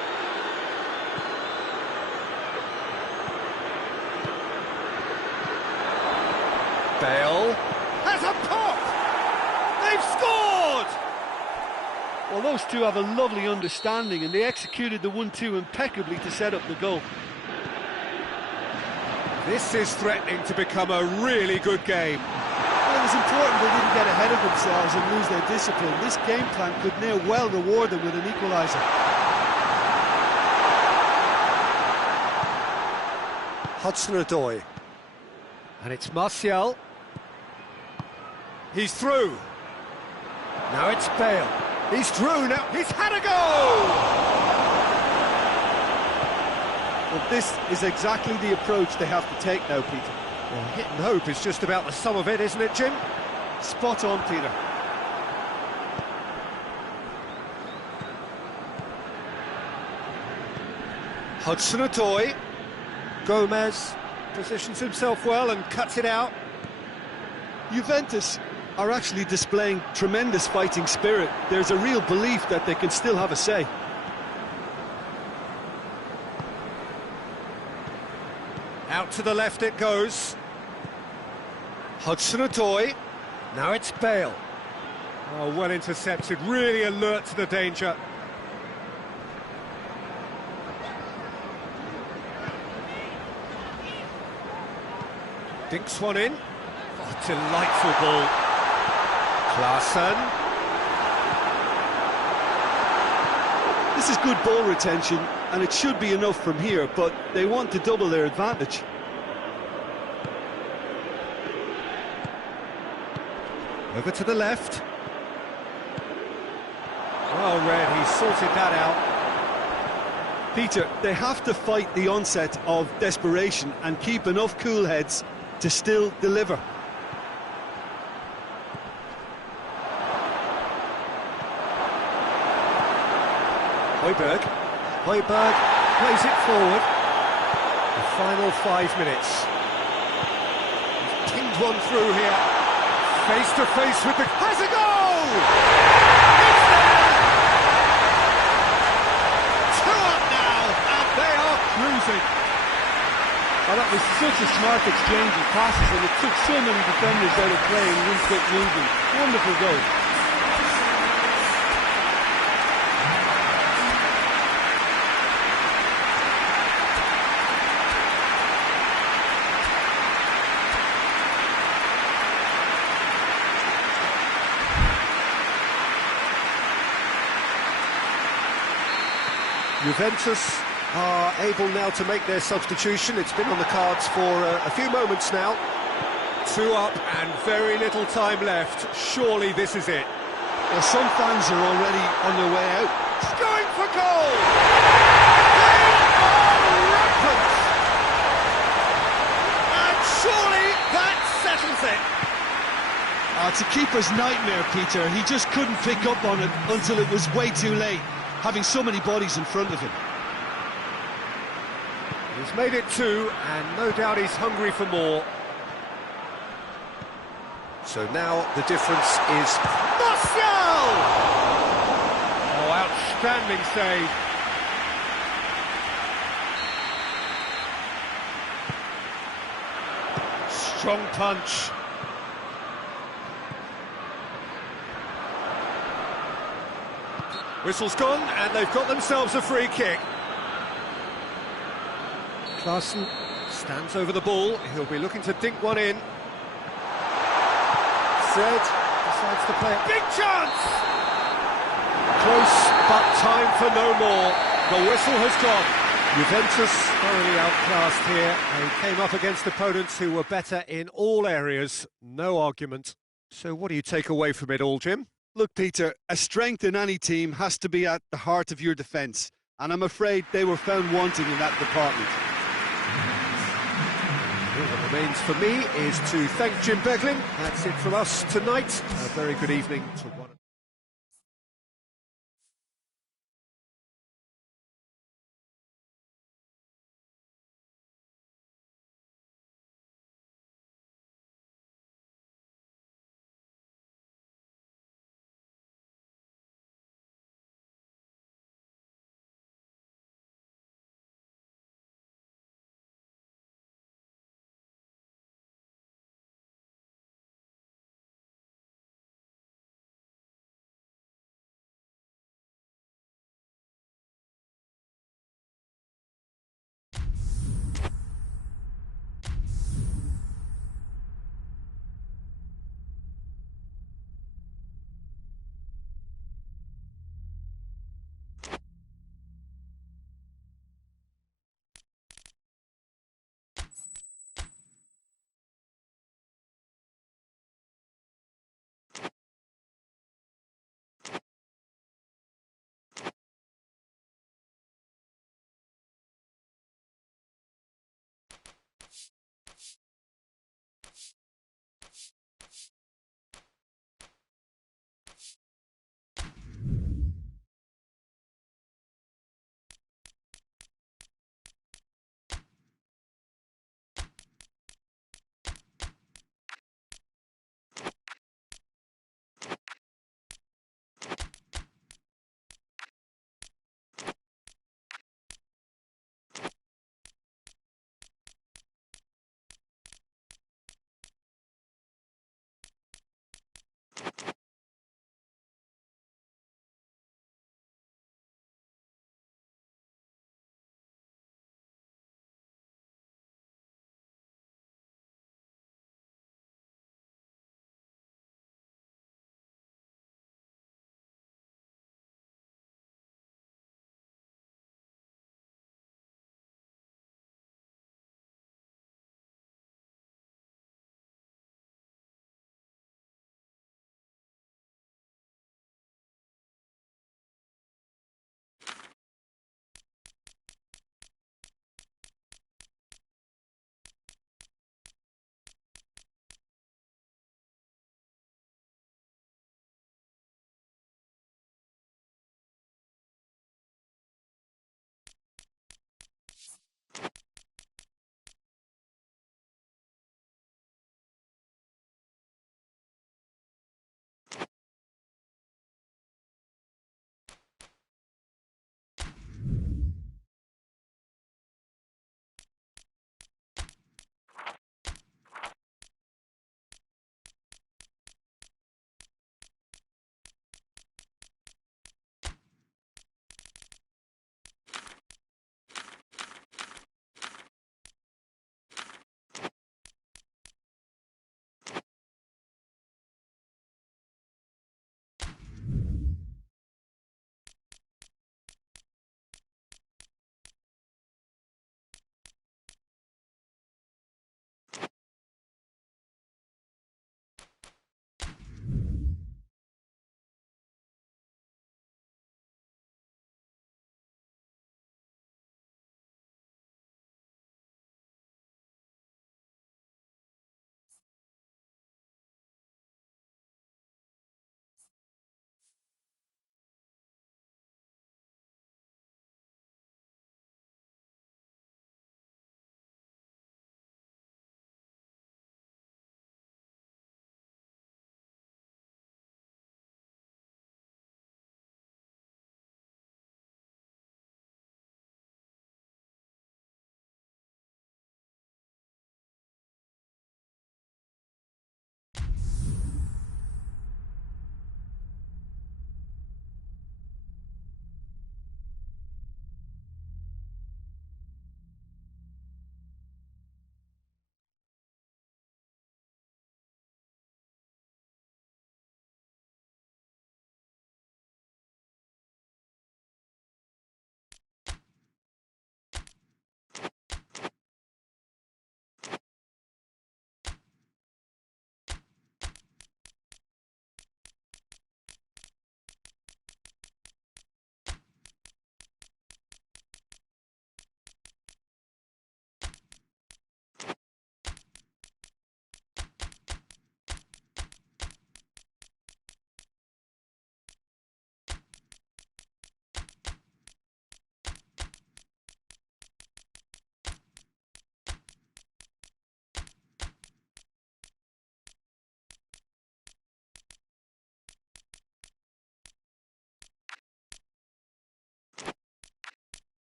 Bale has a pop! They've scored! Well, those two have a lovely understanding, and they executed the 1-2 impeccably to set up the goal. This is threatening to become a really good game. Well, it was important they didn't get ahead of themselves and lose their discipline. This game plan could now well reward them with an equaliser. Hudson-Odoi. And it's Martial. He's through. Now it's Bale. He's through now. He's had a goal! Well, this is exactly the approach they have to take now, Peter. Well, hit and hope is just about the sum of it, isn't it, Jim? Spot on, Peter. Hudson-Odoi. Gomez positions himself well and cuts it out. Juventus are actually displaying tremendous fighting spirit. There's a real belief that they can still have a say. Out to the left it goes. Hudson-Odoi. Now it's Bale. Oh, well intercepted, really alert to the danger. Dinks one in. Oh, delightful ball. Klaassen. This is good ball retention, and it should be enough from here, but they want to double their advantage. Over to the left. Well read, he sorted that out. Peter, they have to fight the onset of desperation and keep enough cool heads to still deliver. Højbjerg plays it forward. The final 5 minutes. He's pinged one through here. Face to face with the... Has a goal! It's there! 2 up now, and they are cruising. Oh, that was such a smart exchange of passes, and it took so many defenders out of play in one quick movement. Wonderful goal. Juventus are able now to make their substitution. It's been on the cards for a few moments now. 2 up and very little time left. Surely this is it. Well, some fans are already on their way out. It's going for goal! They are rampant! And surely that settles it. It's a keeper's nightmare, Peter. He just couldn't pick up on it until it was way too late, having so many bodies in front of him. He's made it 2, and no doubt he's hungry for more. So now the difference is Martial! Oh, outstanding save. Strong punch. Whistle's gone, and they've got themselves a free kick. Klaassen stands over the ball. He'll be looking to dink one in. Fred decides to play a big chance! Close, but time for no more. The whistle has gone. Juventus thoroughly outclassed here. They came up against opponents who were better in all areas. No argument. So what do you take away from it all, Jim? Look, Peter, a strength in any team has to be at the heart of your defence, and I'm afraid they were found wanting in that department. All that remains for me is to thank Jim Beglin. That's it from us tonight. A very good evening to one.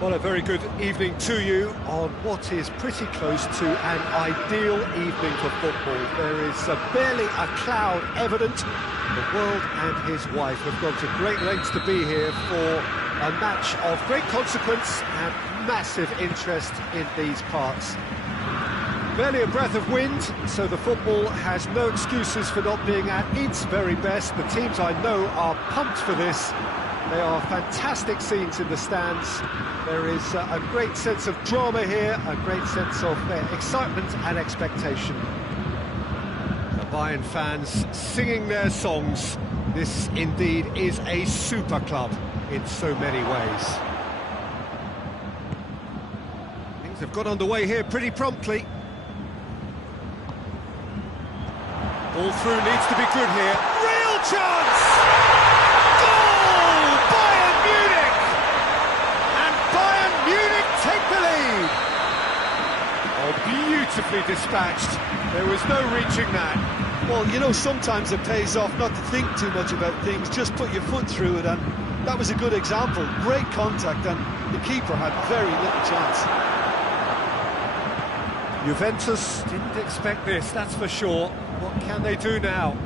Well, a very good evening to you on what is pretty close to an ideal evening for football. There is barely a cloud evident. The world and his wife have gone to great lengths to be here for a match of great consequence and massive interest in these parts. Barely a breath of wind, so the football has no excuses for not being at its very best. The teams I know are pumped for this. They are fantastic scenes in the stands. There is a great sense of drama here, a great sense of excitement and expectation. The Bayern fans singing their songs. This indeed is a super club in so many ways. Things have got underway here pretty promptly. Ball through needs to be good here. Real chance! Goal! Bayern Munich! And Bayern Munich take the lead! Oh, beautifully dispatched. There was no reaching that. Well, you know, sometimes it pays off not to think too much about things, just put your foot through it, and that was a good example. Great contact, and the keeper had very little chance. Juventus didn't expect this, that's for sure. What can they do now?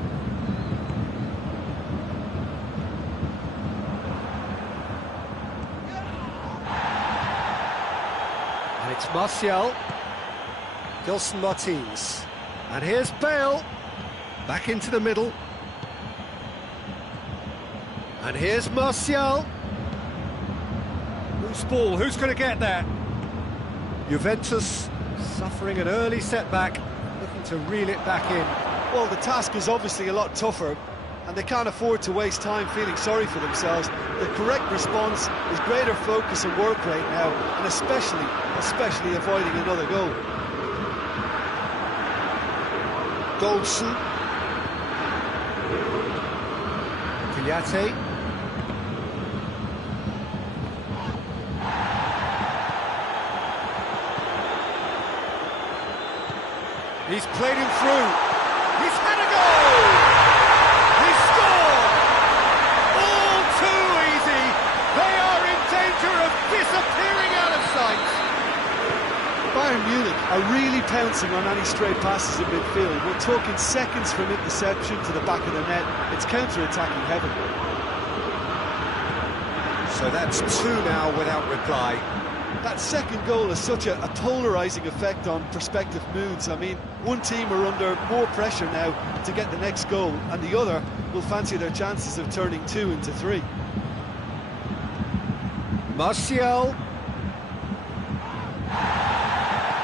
And it's Martial. Gelson Martins. And here's Bale. Back into the middle. And here's Martial. Loose ball, who's going to get there? Juventus suffering an early setback, looking to reel it back in. Well, the task is obviously a lot tougher, and they can't afford to waste time feeling sorry for themselves. The correct response is greater focus and work rate now, and especially avoiding another goal. Goldson. Kouyaté. He's played him through. He's had a goal! He's scored! All too easy. They are in danger of disappearing out of sight. Bayern Munich are really pouncing on any stray passes in midfield. We're talking seconds from interception to the back of the net. It's counter-attacking heaven. So that's two now without reply. That second goal has such a polarising effect on prospective moods. I mean, one team are under more pressure now to get the next goal, and the other will fancy their chances of turning 2 into 3. Martial.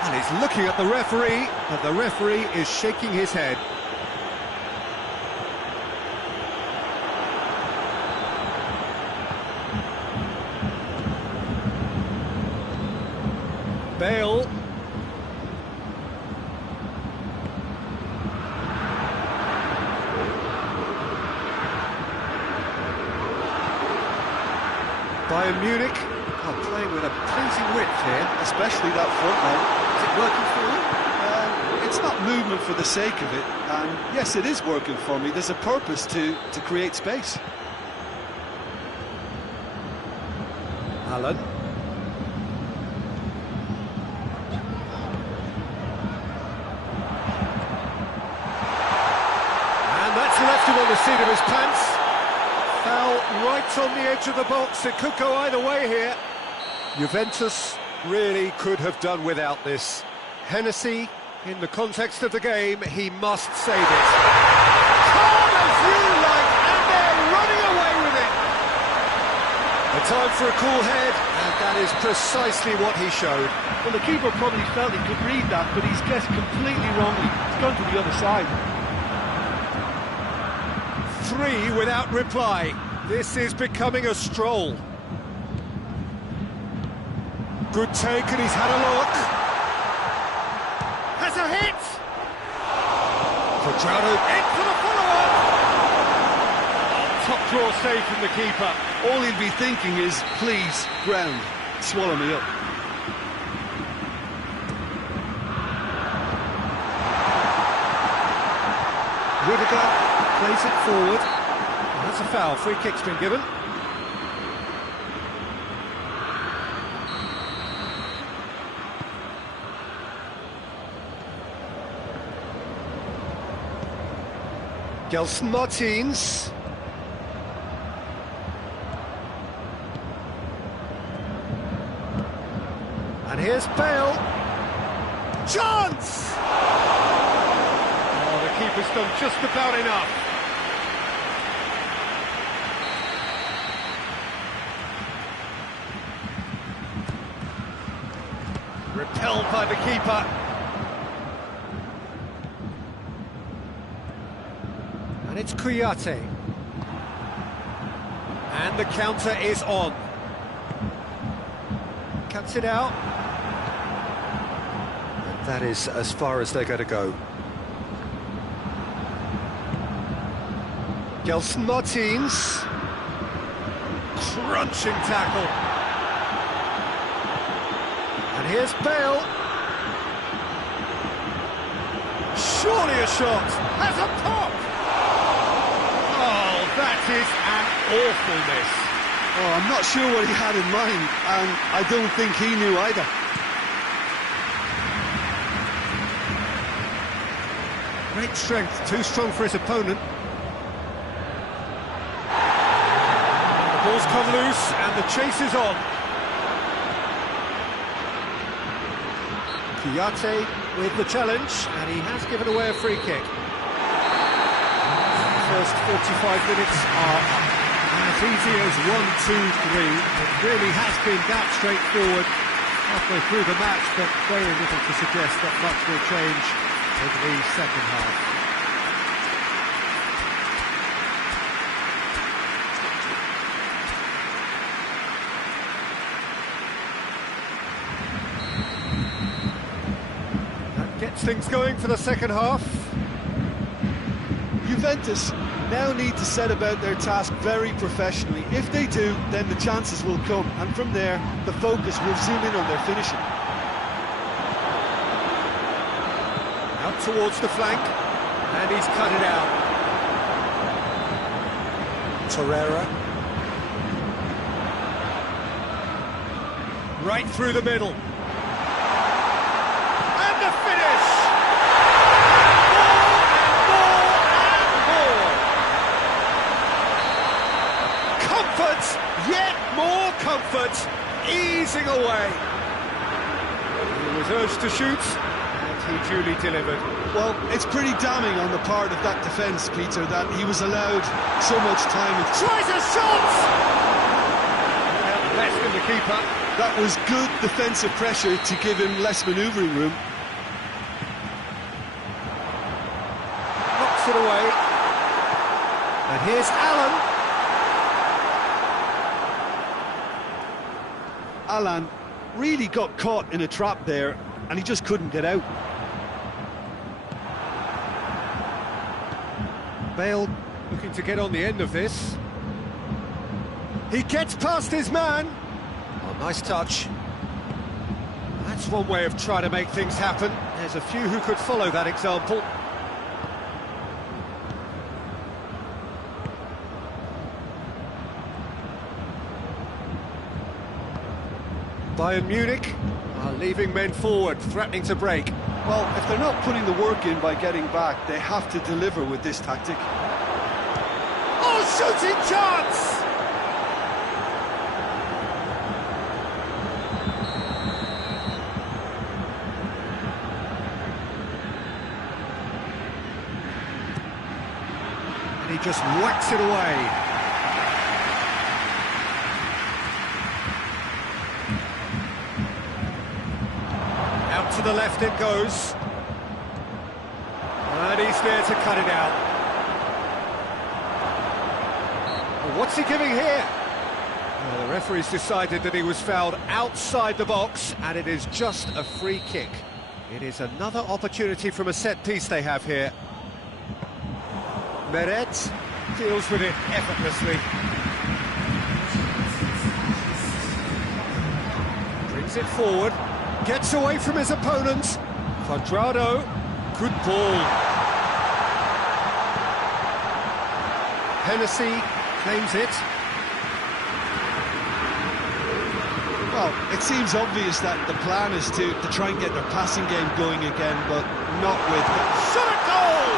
And he's looking at the referee, but the referee is shaking his head. Bale. Bayern Munich are playing with a pleasing width here, Especially that front line. Is it working for them? It's not movement for the sake of it, and yes, it is working for me. There's a purpose to create space. Alan. Left him on the seat of his pants. Foul right on the edge of the box. It could go either way here. Juventus really could have done without this. Hennessy, in the context of the game, he must save it. Calm as you like, and they're running away with it. A time for a cool head, and that is precisely what he showed. Well, the keeper probably felt he could read that, but he's guessed completely wrongly. He's gone to the other side. 3 without reply. This is becoming a stroll. Good take, and he's had a look. Has a hit! Quadrado into the follow-up! Top draw save from the keeper. All he'll be thinking is, please, ground, swallow me up. Rudiger plays it forward. That's a foul. Free kick's been given. Gelson Martins. And here's Bale. Chance! Oh, the keeper's done just about enough. Repelled by the keeper. And it's Kouyaté. And the counter is on. Cuts it out. And that is as far as they're going to go. Gelson Martins. Crunching tackle. And here's Bale. Surely a shot. Has a pop. Oh, that is an awful miss. Oh, I'm not sure what he had in mind, and I don't think he knew either. Great strength, too strong for his opponent. The ball's come loose and the chase is on. Kouyaté with the challenge, and he has given away a free kick. The first 45 minutes are up. As easy as 1, 2, 3. It really has been that straightforward halfway through the match, but very little to suggest that much will change in the second half. That gets things going for the second half. Juventus now need to set about their task very professionally. If they do, then the chances will come, and from there, the focus will zoom in on their finishing. Out towards the flank, and he's cut it out. Torreira. Right through the middle. And the finish! Yet more comfort, easing away. He was urged to shoot, and he duly delivered. Well, it's pretty damning on the part of that defence, Peter, that he was allowed so much time. Tries a shot! Less than the keeper. That was good defensive pressure to give him less manoeuvring room. Knocks it away. And here's Allen. Alan really got caught in a trap there, and he just couldn't get out. Bale looking to get on the end of this. He gets past his man. Oh, nice touch. That's one way of trying to make things happen. There's a few who could follow that example. Bayern Munich are leaving men forward, threatening to break. Well, if they're not putting the work in by getting back, they have to deliver with this tactic. Oh, shooting chance! And he just whacks it away. To the left it goes, and he's there to cut it out. Well, what's he giving here? Well, the referee's decided that he was fouled outside the box, and it is just a free kick. It is another opportunity from a set piece they have here. Meret deals with it effortlessly. Brings it forward. Gets away from his opponent. Quadrado, good ball. Hennessy claims it. Well, it seems obvious that the plan is to try and get their passing game going again, but not with it. Shot at goal!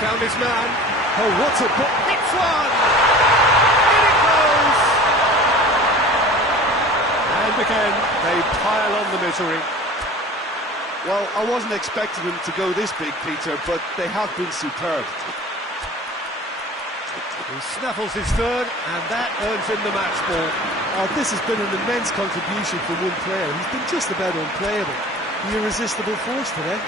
found his man. Oh, what a ball! Hits one! In it goes! And again, they pile on the misery. Well, I wasn't expecting them to go this big, Peter, but they have been superb. He snaffles his third, and that earns him the match ball. Oh, this has been an immense contribution from one player. He's been just about unplayable. The irresistible force today.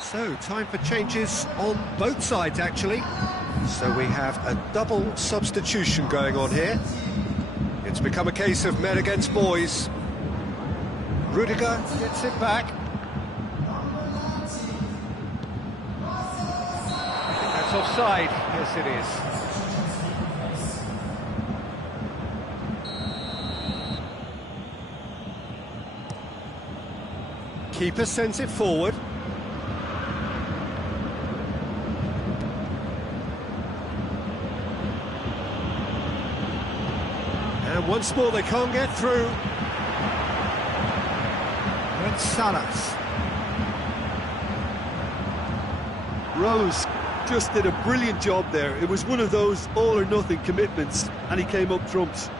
So, time for changes on both sides, actually. So we have a double substitution going on here. It's become a case of men against boys. Rudiger gets it back. That's offside. Yes, it is. Keeper sends it forward. And once more they can't get through. And Salas. Rose just did a brilliant job there. It was one of those all-or-nothing commitments, and he came up trumps.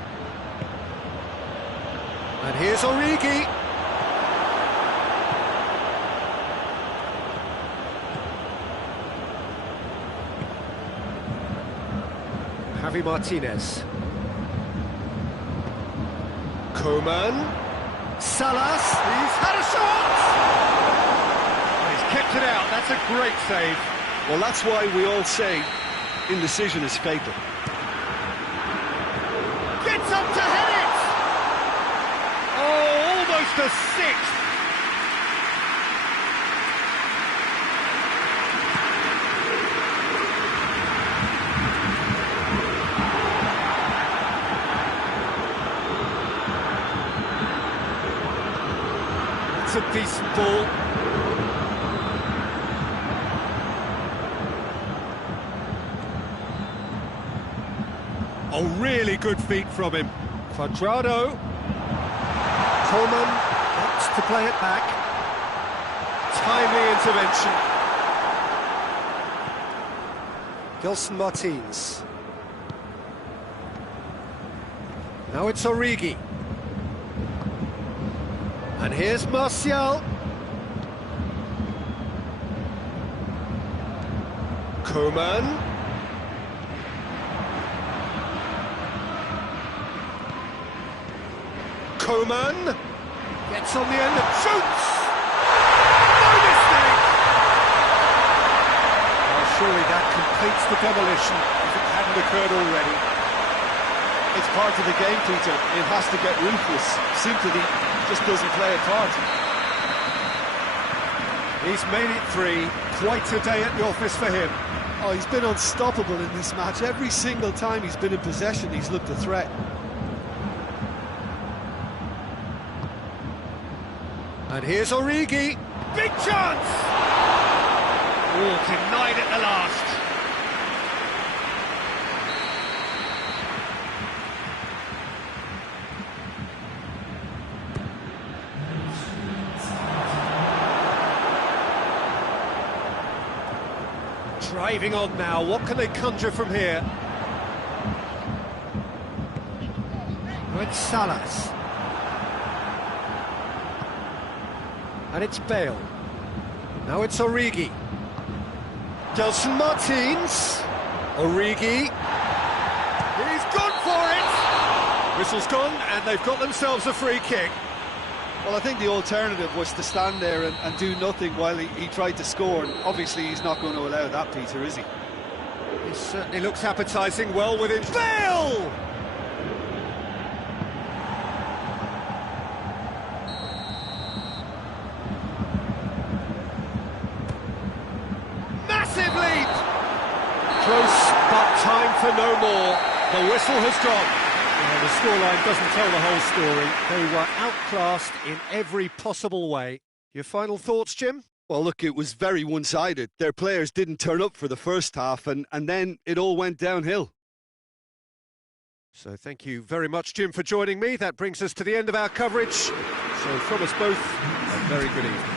And here's Origi. Javi Martinez. Koeman. Salas. He's had a shot! He's kept it out. That's a great save. Well, that's why we all say indecision is fatal. Gets up to head it! Oh, almost a sixth. It's a decent ball. Oh, really good feet from him. Quadrado. Coleman wants to play it back. Timely intervention. Gelson Martins. Now it's Origi. And here's Martial. Koeman. Koeman gets on the end and shoots! No mistake! Well, surely that completes the demolition if it hadn't occurred already. It's part of the game, Peter. It has to get ruthless. Sympathy just doesn't play a part. He's made it three. Quite a day at the office for him. Oh, he's been unstoppable in this match. Every single time he's been in possession, he's looked a threat. And here's Origi. Big chance! Oh, denied at the last. Driving on now, what can they conjure from here? Oh, it's Salas. And it's Bale. Now it's Origi. Gelson Martins. Origi. He's gone for it! Whistle's gone, and they've got themselves a free kick. Well, I think the alternative was to stand there and do nothing while he tried to score. And obviously, he's not going to allow that, Peter, is he? He certainly looks appetising, well within... Bale! for no more. The whistle has gone. Yeah, the scoreline doesn't tell the whole story. They were outclassed in every possible way. Your final thoughts, Jim? Well, look, it was very one-sided. Their players didn't turn up for the first half, and then it all went downhill. So thank you very much, Jim, for joining me. That brings us to the end of our coverage. So from us both, a very good evening.